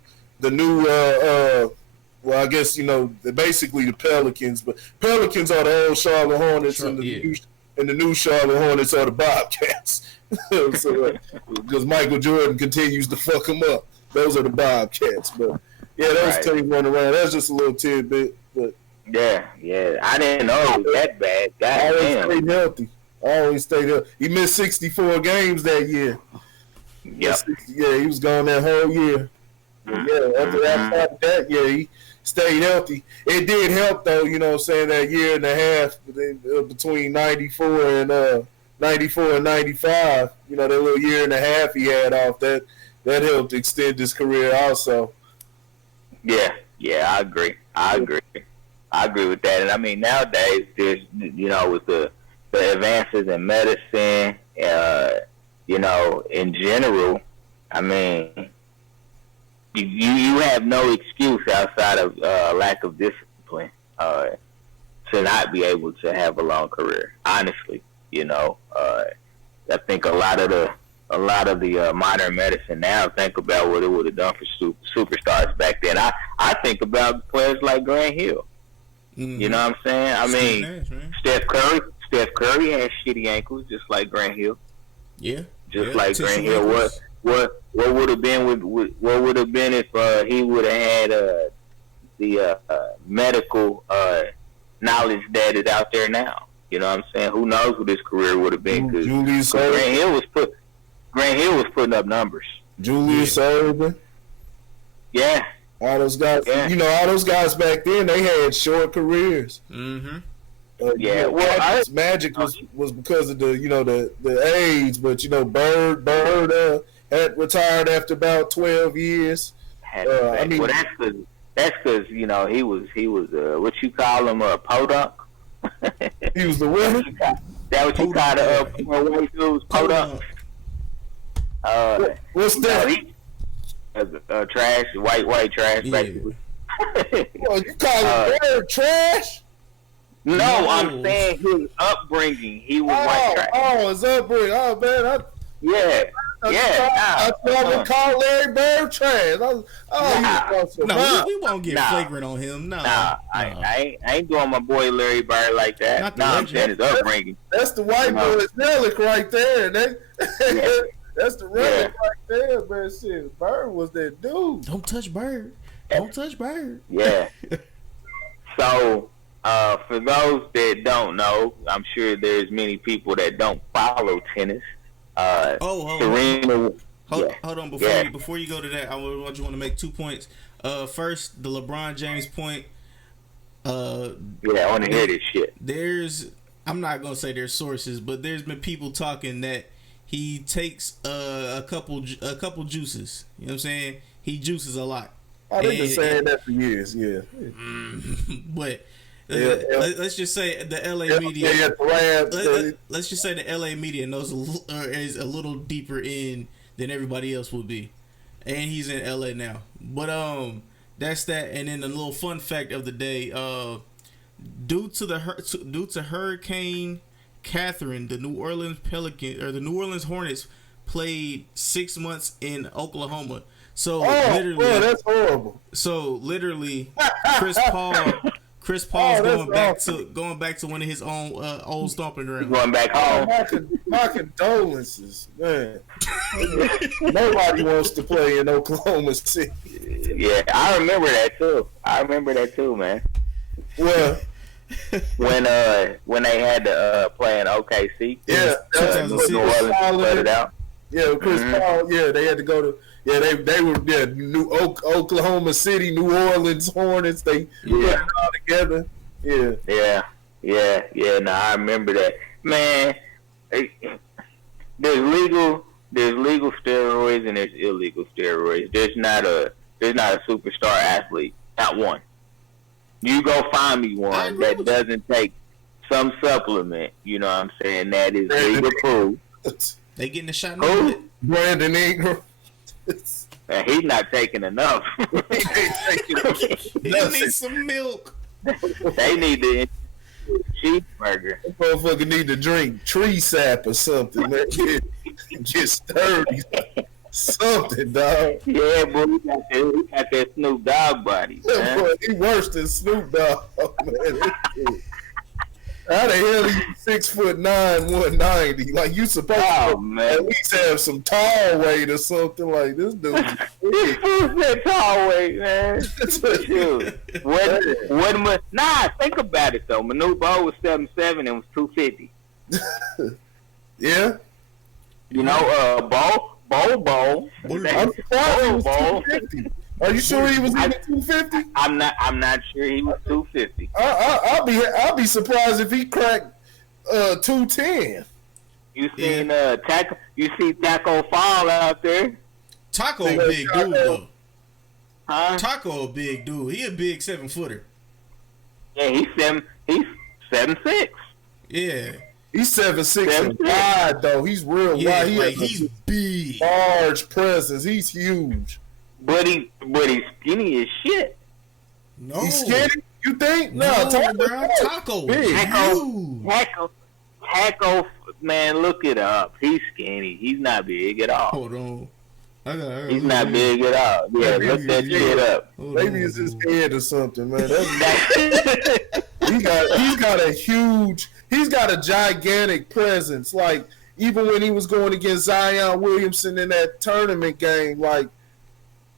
well, I guess, you know, basically the Pelicans, but Pelicans are the old Charlotte Hornets, and the new Charlotte Hornets are the Bobcats. Because Michael Jordan continues to fuck them up. Those are the Bobcats. But yeah, those teams run around. That's just a little tidbit. But yeah, I didn't know it was that bad. Always stayed healthy. He missed 64 games that year. Yep. Yeah, he was gone that whole year. Yeah, after that, yeah, he stayed healthy. It did help, though, you know what I'm saying, that year and a half between 94 and 95, you know, that little year and a half he had off, that helped extend his career also. Yeah, I agree with that. And I mean, nowadays, there's, you know, with the advances in medicine, you know, in general, I mean, you have no excuse outside of lack of discipline to not be able to have a long career. Honestly, you know, I think a lot of the modern medicine now think about what it would have done for superstars back then. I think about players like Grant Hill. Mm-hmm. You know what I'm saying? I mean, Steph Curry has shitty ankles, just like Grant Hill. Yeah, like Grant Hill was. What would have been what would have been if he would have had the medical knowledge that is out there now? You know what I'm saying? Who knows what his career would have been? Because Grant Hill was putting up numbers. Julius Erving. Yeah, All those guys, all those guys back then, they had short careers. Mm-hmm. Well, Magic was because of the age, but Bird had retired after about 12 years. Well, that's because he was what you call him, a podunk. He was the winner. That what you call the white dudes, podunk. What's that? Trash, white trash, basically. Well, you call it Bird trash? No, I'm saying his upbringing. He was white trash. Oh, his upbringing. Oh, man. I would call Larry Bird trash. We won't get flagrant on him. I ain't doing my boy Larry Bird like that. I'm saying his upbringing. That's the white boy's relic right there. That's the relic right there, man. Shit, Bird was that dude. Don't touch Bird. Don't touch Bird. Yeah. So, for those that don't know, I'm sure there's many people that don't follow tennis. Serena. Hold on. Before you go to that, I want to make 2 points. First, the LeBron James point. I want to hear this shit. I'm not gonna say there's sources, but there's been people talking that he takes a couple juices. You know what I'm saying? He juices a lot. I've been saying that for years. Yeah. But let's just say the LA media. Let's just say the LA media knows is a little deeper in than everybody else would be, and he's in LA now. But that's that. And then the little fun fact of the day: due to Hurricane Catherine, the New Orleans Hornets played 6 months in Oklahoma. So literally, that's horrible. So literally, Chris Paul's going back to one of his own old stomping grounds. Going back home. My condolences, man. Nobody wants to play in Oklahoma City. Yeah, I remember that too, man. Well, when they had to play in OKC. Yeah, New Orleans put it out. Yeah, Chris Paul. Yeah, they had to go to. Yeah, they were New Oklahoma City, New Orleans Hornets. They put it all together. Yeah. No, I remember that, man. There's legal steroids and there's illegal steroids. There's not a superstar athlete, not one. You go find me one that doesn't take some supplement. You know what I'm saying? That is legal proof. They getting a shot. Brandon Ingram. And he's not taking enough. He needs some milk. They need the cheeseburger. That motherfucker need to drink tree sap or something, man. Get sturdy. Something, dog. Yeah, boy, he got that Snoop Dogg body, man. Boy, he worse than Snoop Dogg, man. How the hell are you 6'9", 190? Like you supposed to at least have some tall weight or something like this dude. This fool's that tall weight, man. Think about it though. Manu Bol was 7'7" and was 250. Yeah. You know, Bol. I'm surprised he was 250. Are you sure he was even 250? I'm not sure he was 250. I'll be surprised if he cracked 210. You seen Taco? You see Taco Fall out there? Taco a big dude though. Huh? Taco a big dude. He a big 7-footer. Yeah, he's 7'6". Yeah. He's 7'6" and wide though. He's real wide. He's big. Large presence. He's huge. But he's skinny as shit. No. He's skinny? You think? No, Taco. Taco, man, look it up. He's skinny. He's not big at all. Hold on. He's not big at all. Yeah, look that shit up. Maybe it's his head or something, man. He's got a gigantic presence. Like, even when he was going against Zion Williamson in that tournament game, like,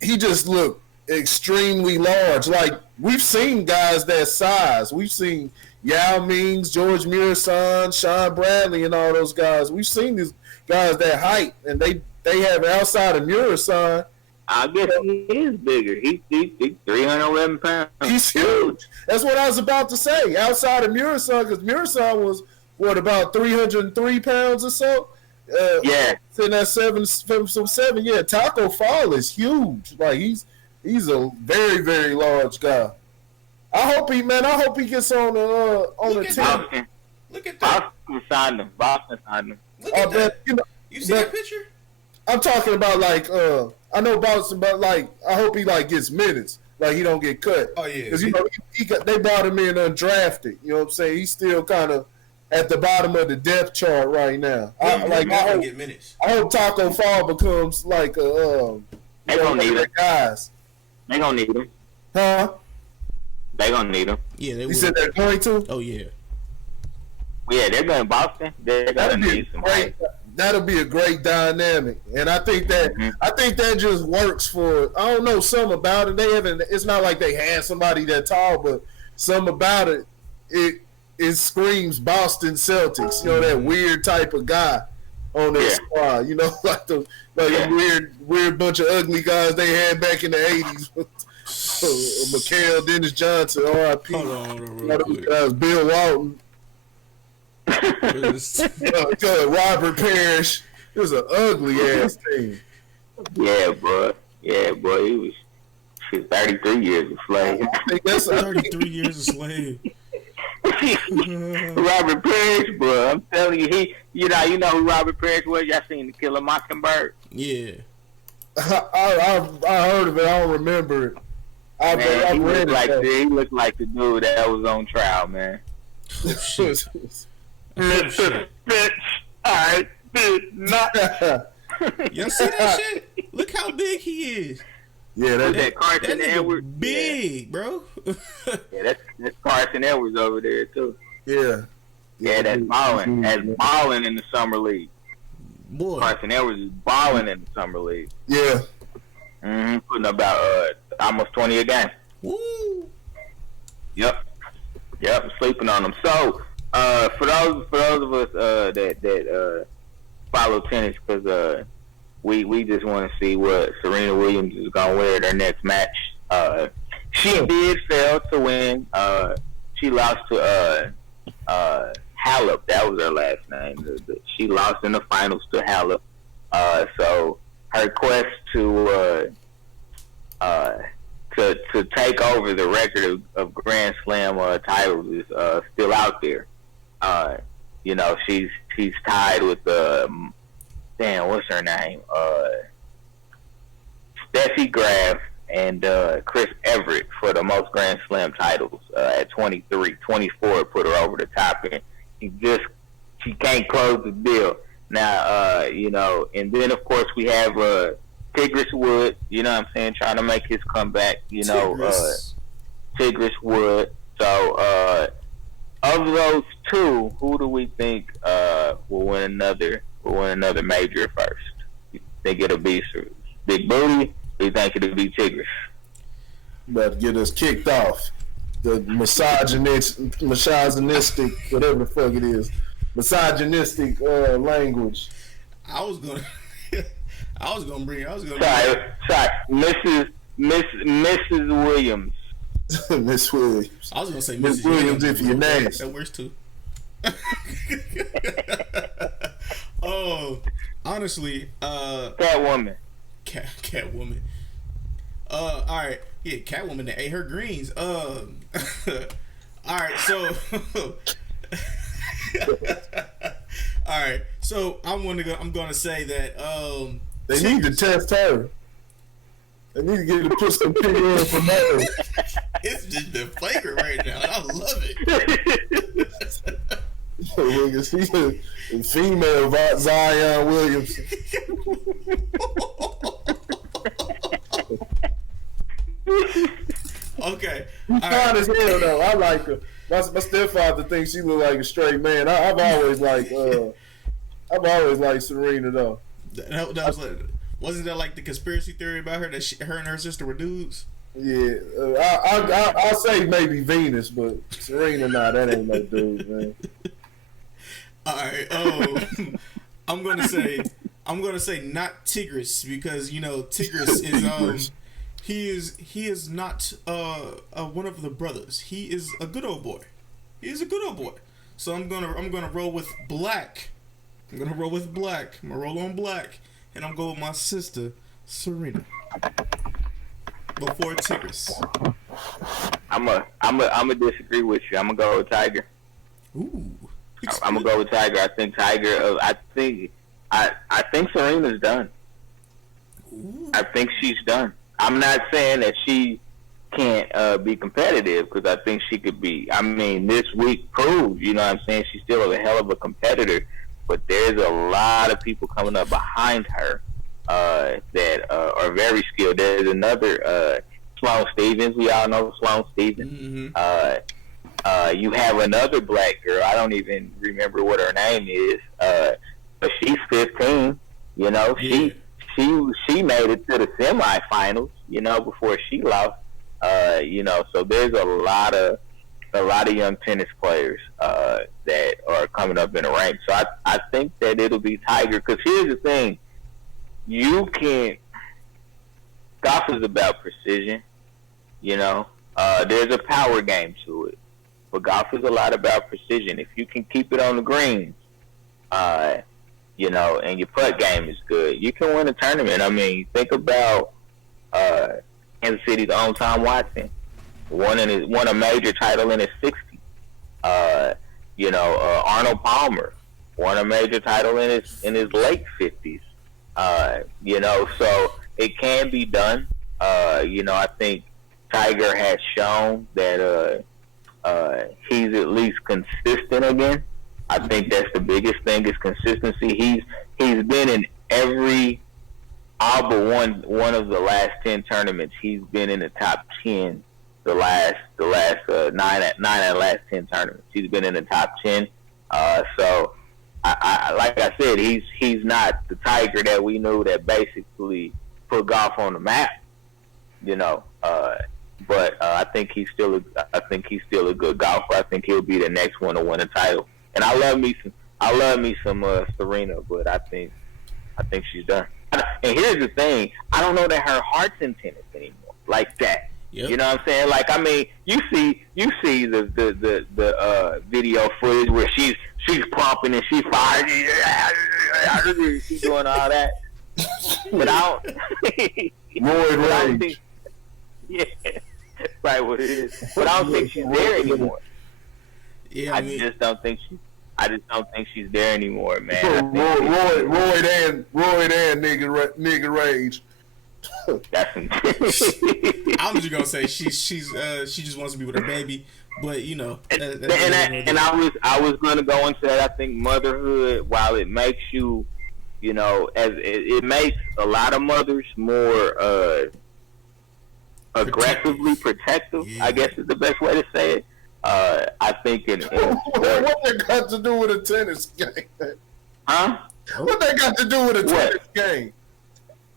he just looked extremely large. Like, we've seen guys that size. We've seen Yao Mings, George Muresan, Sean Bradley, and all those guys. We've seen these guys that height, and they have outside of Muresan. I guess he is bigger. He's 311 pounds. He's huge. That's what I was about to say. Outside of Murasan, because Murasan was, what, about 303 pounds or so? Yeah. In that 7. Yeah, Taco Fall is huge. Like, he's a very, very large guy. I hope he gets on the team. Look at that. Boston signed him. Look at that. You see that picture? I'm talking about, like, I know Boston, but, like, I hope he, like, gets minutes. Like, he don't get cut. Oh, yeah. Because, you know, they brought him in undrafted. You know what I'm saying? He's still kind of at the bottom of the depth chart right now. I hope Taco Fall becomes, like, they gonna need him. Guys. They gonna need him. Huh? They gonna need him. Yeah, they will. You said they're going to? Oh, yeah. Yeah, they're going to Boston. They're gonna need some. That'll be a great dynamic, and I think that just works for. I don't know, something about it. They haven't. It's not like they had somebody that tall, but something about it. It screams Boston Celtics. You know, that weird type of guy on their squad. You know, like the weird bunch of ugly guys they had back in the '80s. Mikhail, Dennis Johnson, R.I.P. Bill Walton. Robert Parrish. It was an ugly ass team. Yeah, bro. He was 33 years a slave. I think that's 33 years a slave. Robert Parrish, bro. I'm telling you, you know who Robert Parrish was? Y'all seen To Kill a Mockingbird? Yeah. I heard of it. I don't remember it. He looked like the dude that was on trial, man. Oh, shit. Bitch. Alright, bitch. Not. Y'all see that shit? Look how big he is. Yeah, that Carson Edwards. Big, bro. Yeah, that's Carson Edwards over there, too. Yeah. Yeah, that's balling. That's balling in the summer league. Boy. Carson Edwards is balling in the summer league. Yeah. Putting about almost 20 a game. Woo. Yep. Sleeping on them. So, for those of us that follow tennis, because we just want to see what Serena Williams is gonna wear at her next match. She did fail to win. She lost to Halep. That was her last name. She lost in the finals to Halep. So her quest to take over the record of Grand Slam titles is still out there. You know, she's tied with what's her name? Steffi Graf and Chris Everett for the most Grand Slam titles at 23. 24 put her over the top, and she can't close the deal. Now, you know, and then of course we have Tigris Wood, you know what I'm saying, trying to make his comeback, you know, Tigris Wood. So, of those two, who do we think will win another major first? You think it'll be Big Booty, or you think it'll be Tigris? About to get us kicked off. The misogynistic, whatever the fuck it is, misogynistic language. I was gonna bring. Sorry, Mrs. Williams. Miss Williams. I was gonna say Miss Williams if you're nasty. That works too. Oh, honestly, Catwoman. Catwoman. All right, yeah, Catwoman that ate her greens. All right, so. All right, so I'm gonna say that they need to test her. They need to get her to put some pig in for her. It's just been flagrant right now. I love it. She's a female Zion Williamson. Okay. She's fine as hell though. I like her. My stepfather thinks she look like a straight man. I've always liked Serena though. That was like, wasn't that like the conspiracy theory about her that her and her sister were dudes? Yeah, I'll say maybe Venus, but Serena, nah, that ain't no dude, man. All right. I'm gonna say I'm gonna say not Tigris because Tigris is he is not one of the brothers. He is a good old boy. He is a good old boy. So I'm gonna roll with black. I'm gonna roll on black, and I'm going with my sister Serena before Tigris. I'm a disagree with you. I'm gonna go with Tiger. Ooh. I'm gonna go with Tiger. I think Tiger. I think Serena's done. Ooh. I think she's done. I'm not saying that she can't be competitive because I think she could be. I mean, this week proved. You know what I'm saying? She's still a hell of a competitor, but there's a lot of people coming up behind her that are very skilled. There's another Sloane Stephens. We all know Sloane Stephens. Mm-hmm. You have another black girl. I don't even remember what her name is, but she's 15. You know, she made it to the semifinals. You know, before she lost. You know, so there's a lot of young tennis players that are coming up in the ranks. So I think that it'll be Tiger. Because here's the thing, golf is about precision. You know, there's a power game to it, but golf is a lot about precision. If you can keep it on the greens, you know, and your putt game is good, you can win a tournament. I mean, think about Kansas City's own Tom Watson, won a major title in his 60s. You know, Arnold Palmer won a major title in his late 50s. You know, so it can be done. You know, I think Tiger has shown that he's at least consistent again. I think that's the biggest thing is consistency. He's been in all but one of the last 10 tournaments. He's been in the top 10 the last 9 out of the last 10 tournaments. He's been in the top 10. So I like I said, he's not the Tiger that we knew that basically put golf on the map. You know, but I think he's still a good golfer. I think he'll be the next one to win a title. And I love me some Serena, but I think she's done. And here's the thing, I don't know that her heart's in tennis anymore like that. Yep. You know what I'm saying? Like, I mean, you see the video footage where she's pumping and she's firing, she's doing all that. But I don't think, yeah, right, what it is. But I don't think she's there anymore. Yeah, I just don't think she's there anymore, man. Roy and nigga rage. That's I'm just gonna say she just wants to be with her baby, but you know. I was gonna go into that. I think motherhood, while it makes you, you know, as it makes a lot of mothers more aggressively protective. Yeah. I guess is the best way to say it. I think what that got to do with a tennis game? Huh? What that got to do with a tennis game?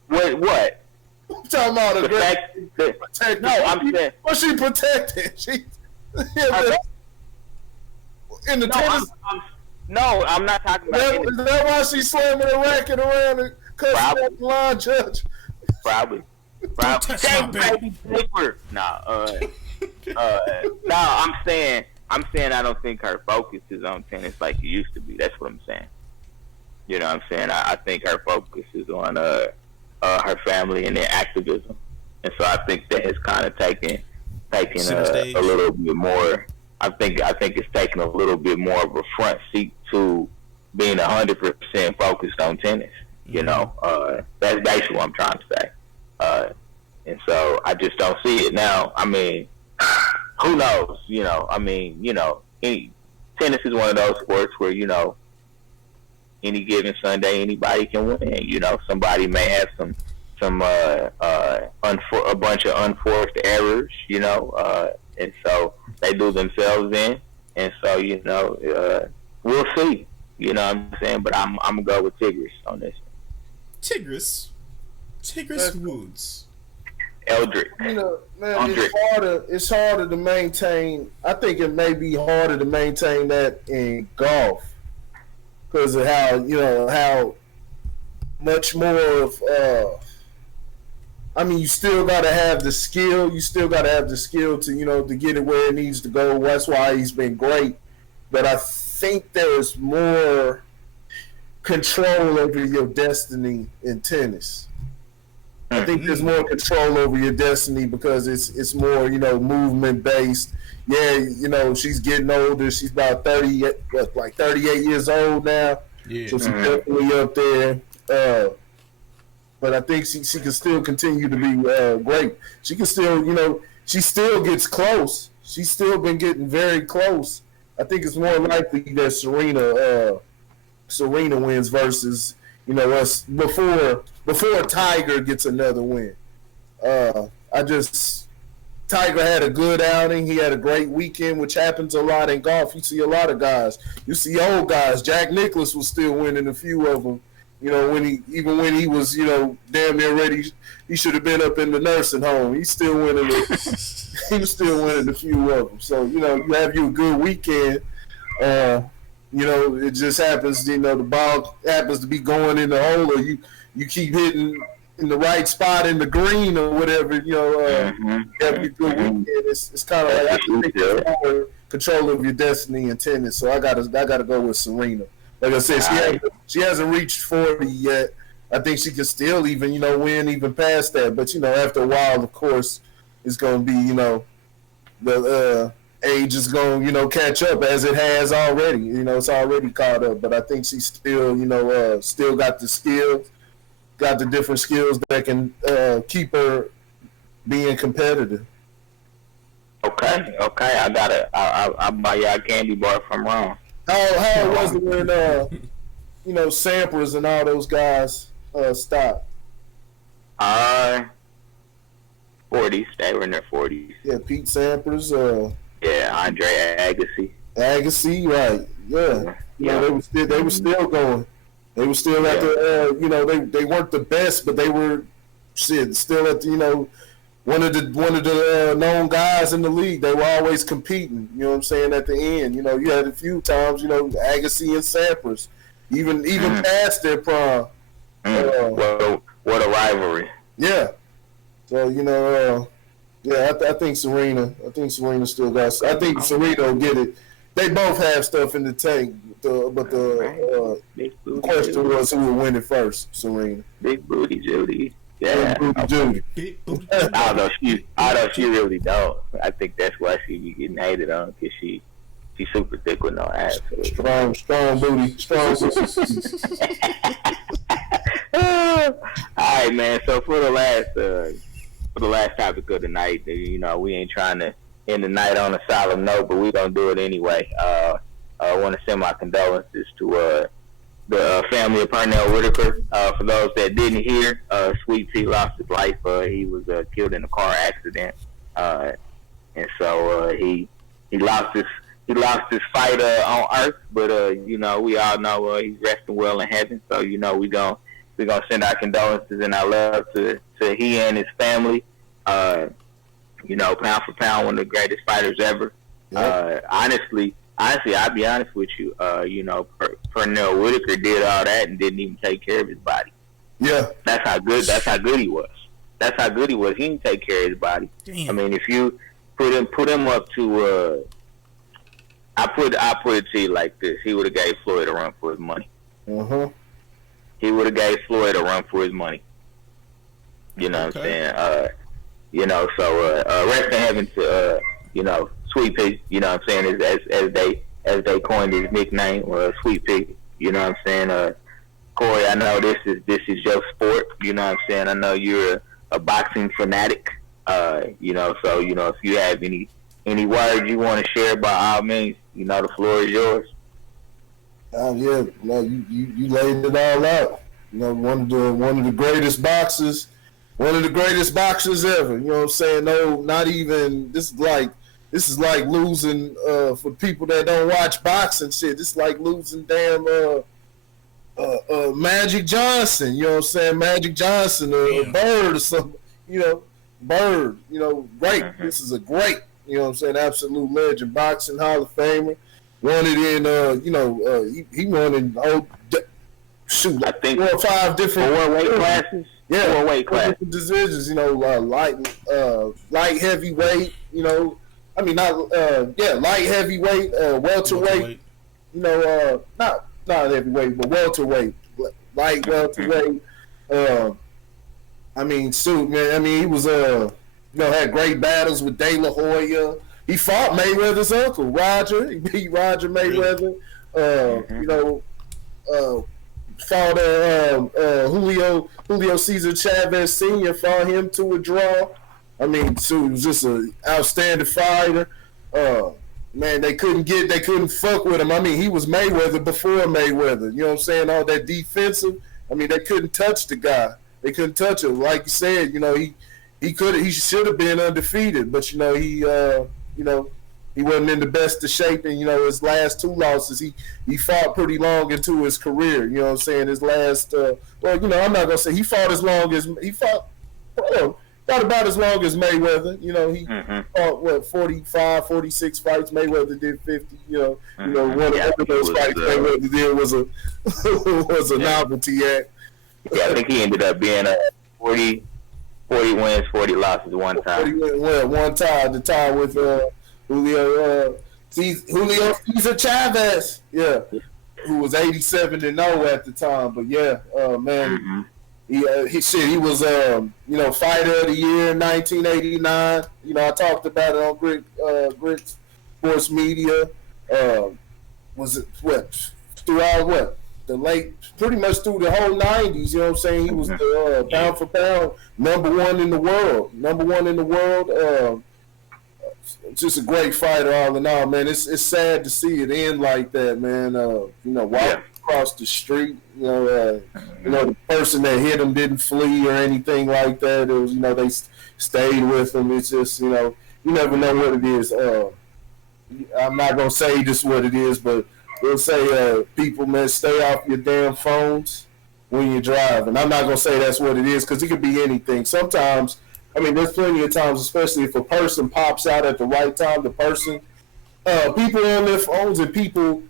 What? I'm talking about protect. No, I'm saying. Well, she protected. She in the tennis. I'm not talking about. Is that why she's slamming the racket around and cussing out the line judge? Probably. Paper. No, I'm saying I don't think her focus is on tennis like it used to be. That's what I'm saying. You know what I'm saying? I think her focus is on her family and their activism, and so I think that has kind of taken a little bit more. I think it's taken a little bit more of a front seat to being 100% focused on tennis. You know, that's basically what I'm trying to say. And so I just don't see it now. I mean, who knows? You know, I mean, you know, tennis is one of those sports where, you know, any given Sunday anybody can win. You know, somebody may have a bunch of unforced errors. You know, and so they do themselves in. And so, you know, we'll see. You know what I'm saying? But I'm gonna go with Tigris on this. Tigris Woods. Eldrick. You know, man, it's harder to maintain. I think it may be harder to maintain that in golf because of how much more of. I mean, you still gotta have the skill. You still gotta have the skill to to get it where it needs to go. That's why he's been great. But I think there's more control over your destiny in tennis. I think there's more control over your destiny because it's more movement based. Yeah, she's getting older. She's about 38 years old now. Yeah. So she's definitely up there. But I think she can still continue to be great. She can still, she still gets close. She's still been getting very close. I think it's more likely that Serena wins versus us before Tiger gets another win. Tiger had a good outing. He had a great weekend, which happens a lot in golf. You see a lot of guys. You see old guys. Jack Nicklaus was still winning a few of them. When he was damn near ready, he should have been up in the nursing home. He's still winning. He was still winning a few of them. So you have a good weekend. It just happens. The ball happens to be going in the hole, or you keep hitting in the right spot in the green or whatever. Have a good weekend. It's kind of like I think it's more control of your destiny in tennis. So I gotta go with Serena. Like I said, she hasn't reached 40 yet. I think she can still even win even past that. But after a while, of course, it's going to be the age is going to catch up as it has already. It's already caught up. But I think she still still got the skills, got the different skills that can keep her being competitive. Okay. I'll buy you a candy bar if I'm wrong. How was it when Sampras and all those guys stopped? 40s. They were in their 40s. Yeah, Pete Sampras. Andre Agassi. Agassi, right? Yeah. They were still going. They were still at the. They weren't the best, but they were still at the. One of the known guys in the league. They were always competing. You know what I'm saying? At the end, you had a few times. Agassi and Sampras, even past their prime. What a rivalry! Yeah. So I think Serena. I think Serena still got. I think Serena will get it. They both have stuff in the tank. But the question was who would win it first. Serena. Big booty Judy. Yeah, I don't know. She really don't. I think that's why she be getting hated on, because she's super thick with no ass. Strong booty. All right, man. So for the last topic of the night, we ain't trying to end the night on a solemn note, but we gonna do it anyway. I want to send my condolences to the family of Pernell Whitaker. For those that didn't hear, Sweet Pea lost his life. He was killed in a car accident, and so he lost his fight on Earth. But we all know he's resting well in heaven. So we gonna send our condolences and our love to he and his family. Pound for pound, one of the greatest fighters ever. Yep. Honestly, I'll be honest with you. Pernell Whitaker did all that and didn't even take care of his body. Yeah, that's how good he was. He didn't take care of his body. Damn. I mean, if you put him up to, I put it to you like this: he would have gave Floyd a run for his money. He would have gave Floyd a run for his money. You know what I'm saying? So rest in heaven to Sweet Pea, you know what I'm saying, as they coined his nickname, Sweet Pea, you know what I'm saying. Corey, I know this is your sport, you know what I'm saying. I know you're a boxing fanatic, so if you have any words you want to share, by all means, the floor is yours. You laid it all out. One of the greatest boxers, ever. You know what I'm saying? No, not even. This is like losing for people that don't watch boxing shit. This is like losing damn Magic Johnson. You know what I'm saying? Magic Johnson or Bird or something. Bird. Great. This is a great. You know what I'm saying? Absolute legend, boxing Hall of Famer. Won it in. He won in shoot, I think 4 or 5 different 4 weight classes. Yeah, 4 weight classes. Divisions. Light heavyweight. I mean not light heavyweight, welterweight. Not heavyweight, but welterweight, light welterweight. I mean, shoot, man. I mean, he was had great battles with De La Hoya. He fought Mayweather's uncle, Roger. He beat Roger Mayweather. Fought Julio Cesar Chavez Sr. Fought him to a draw. I mean, so he was just an outstanding fighter. Man, they couldn't fuck with him. I mean, he was Mayweather before Mayweather. You know what I'm saying? All that defensive. I mean, they couldn't touch the guy. They couldn't touch him. Like you said, he should have been undefeated, but he wasn't in the best of shape. And his last 2 losses, he fought pretty long into his career. You know what I'm saying? His last, I'm not gonna say he fought as long as he fought. Fought about as long as Mayweather. He fought 45, 46 fights. Mayweather did 50. One of those fights Mayweather did was a novelty act. Yeah, I think he ended up being 40 wins, 40 losses one time. 40 wins, one time. The time with Julio Cesar Chavez. Yeah, who was 87-0 at the time. But yeah, man. He was fighter of the year in 1989. I talked about it on Grit Sports Media. Was it throughout pretty much through the whole 90s? You know what I'm saying? He was the pound for pound number one in the world. Just a great fighter all in all, man. It's sad to see it end like that, man. Walking across the street, the person that hit him didn't flee or anything like that. It was, they stayed with him. It's just, you never know what it is. I'm not gonna say just what it is, but we'll say, people, man, stay off your damn phones when you're driving. I'm not gonna say that's what it is, because it could be anything. Sometimes, I mean, there's plenty of times, especially if a person pops out at the right time, people on their phones and people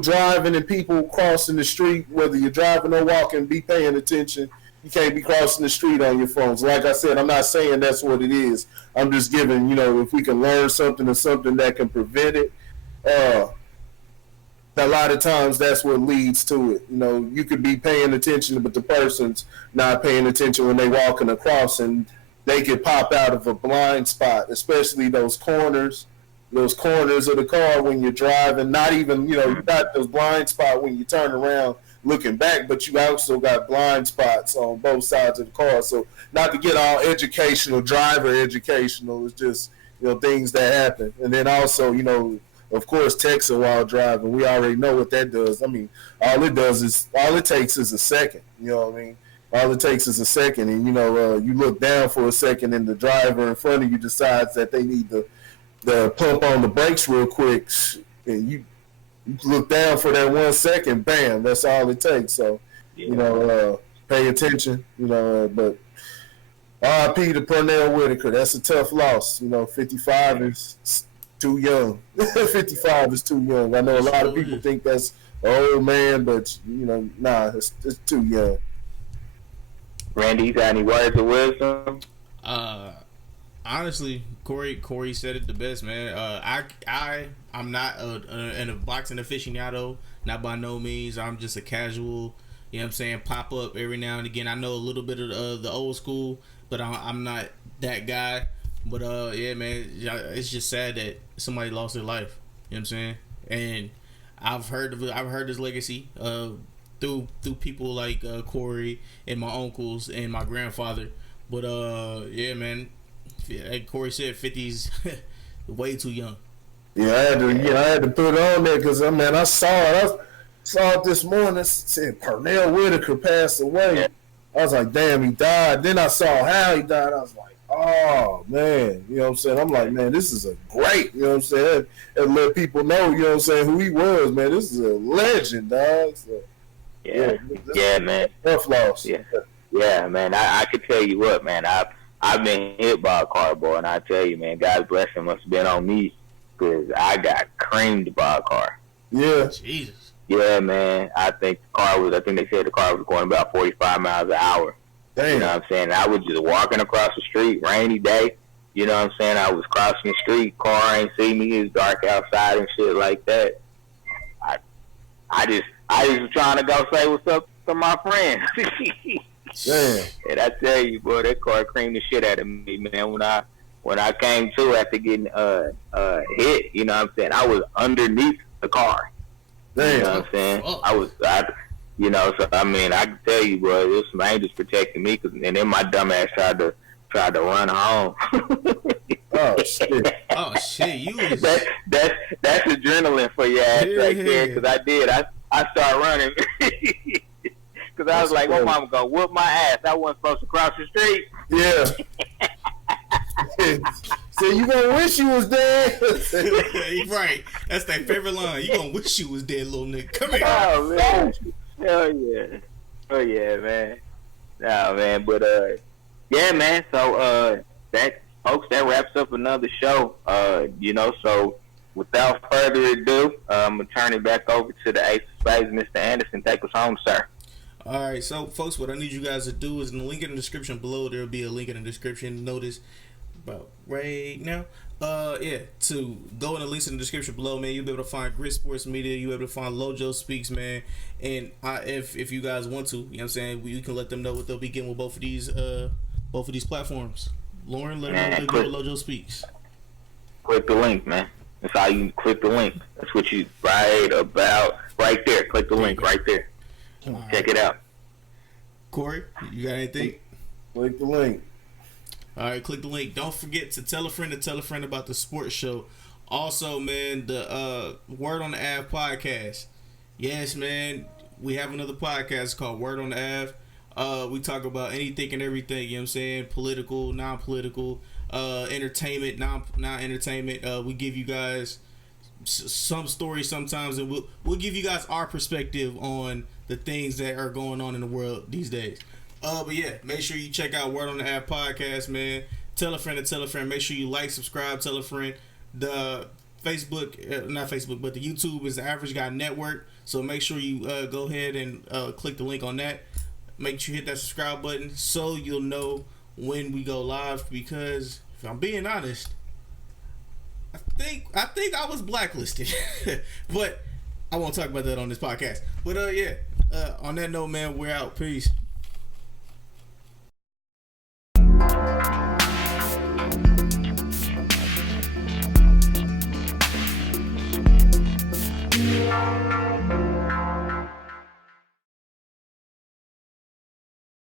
driving and people crossing the street, whether you're driving or walking, be paying attention. You can't be crossing the street on your phones. Like I said, I'm not saying that's what it is. I'm just giving, if we can learn something or something that can prevent it, a lot of times that's what leads to it. You could be paying attention, but the person's not paying attention when they're walking across, and they could pop out of a blind spot, especially those corners of the car when you're driving. Not even, you got those blind spot when you turn around looking back, but you also got blind spots on both sides of the car. So not to get all driver educational, it's just, things that happen. And then also, of course, texting while driving. We already know what that does. I mean, all it takes is a second. You know what I mean? All it takes is a second, and you look down for a second, and the driver in front of you decides that they need to pump on the brakes real quick, and you look down for that 1 second. Bam! That's all it takes. So, pay attention. But R.I.P. to Pernell Whitaker. That's a tough loss. 55 is too young. 55 is too young. I know a lot of people think that's an old man, but nah, it's too young. Randy, you got any words of wisdom? Honestly, Corey said it the best, man. I'm not a boxing aficionado, not by no means. I'm just a casual, pop up every now and again. I know a little bit of the old school, but I'm not that guy. But yeah, man, it's just sad that somebody lost their life. You know what I'm saying? And I've heard his legacy through people like Corey and my uncles and my grandfather. But yeah, man, like Corey said, 50's way too young. Yeah, I had to put it on there because I saw it this morning. It said Pernell Whitaker passed away. Yeah. I was like, damn, he died. Then I saw how he died. I was like, oh man, you know what I'm saying? I'm like, man, this is a great, you know what I'm saying? And let people know, you know what I'm saying, who he was, man. This is a legend, dog. So, yeah, man. Tough loss. Yeah, man. I could tell you what, man. I've been hit by a car, boy, and I tell you, man, God's blessing must have been on me because I got creamed by a car. Yeah. Jesus. Yeah, man. I think they said the car was going about 45 miles an hour. Damn. You know what I'm saying? I was just walking across the street, rainy day. You know what I'm saying? I was crossing the street, car ain't see me, it's dark outside and shit like that. I just was trying to go say what's up to my friends. Damn. And I tell you, boy, that car creamed the shit out of me, man. When I came to after getting hit, you know what I'm saying? I was underneath the car. Damn. You know what I'm saying? So I mean, I can tell you, bro, there's some angels protecting me, and then my dumb ass tried to run home. Oh shit! Oh shit! You was... that's adrenaline for your ass right there. Because I did. I started running because I was like, "My mama gonna whoop my ass." I wasn't supposed to cross the street. Yeah. So you gonna wish you was dead? Right. That's their favorite line. You gonna wish you was dead, little nigga. Come here. Oh man. Hell yeah. Oh yeah, man. Nah, man. But yeah, man. So that folks, that wraps up another show. So without further ado, I'm gonna turn it back over to the Ace of Spades, Mr. Anderson. Take us home, sir. All right, so folks, what I need you guys to do is in the link in the description below. There'll be a link in the description. Notice about right now. To go in the links in the description below, man. You'll be able to find Grit Sports Media. You'll be able to find Lojo Speaks, man. And if you guys want to, you know what I'm saying, we can let them know what they'll be getting with both of these platforms. Lauren, let them know what they'll get with Lojo Speaks. Click the link, man. That's how you click the link. That's what you right there. Click the link right there. Check it out. Corey, you got anything? Click the link. All right, click the link. Don't forget to tell a friend about the sports show. Also, man, the Word on the Ave podcast. Yes, man, we have another podcast called Word on the Ave. We talk about anything and everything, you know what I'm saying? Political, non-political, entertainment, non-entertainment. We give you guys some stories sometimes, and we'll give you guys our perspective on the things that are going on in the world these days. But yeah, make sure you check out Word on the App podcast, man. Tell a friend to tell a friend. Make sure you like, subscribe, tell a friend. The Facebook, not Facebook, but the YouTube is the Average Guy Network. So make sure you go ahead and click the link on that. Make sure you hit that subscribe button so you'll know when we go live. Because if I'm being honest, I think I was blacklisted, but I won't talk about that on this podcast. But on that note, man, we're out. Peace.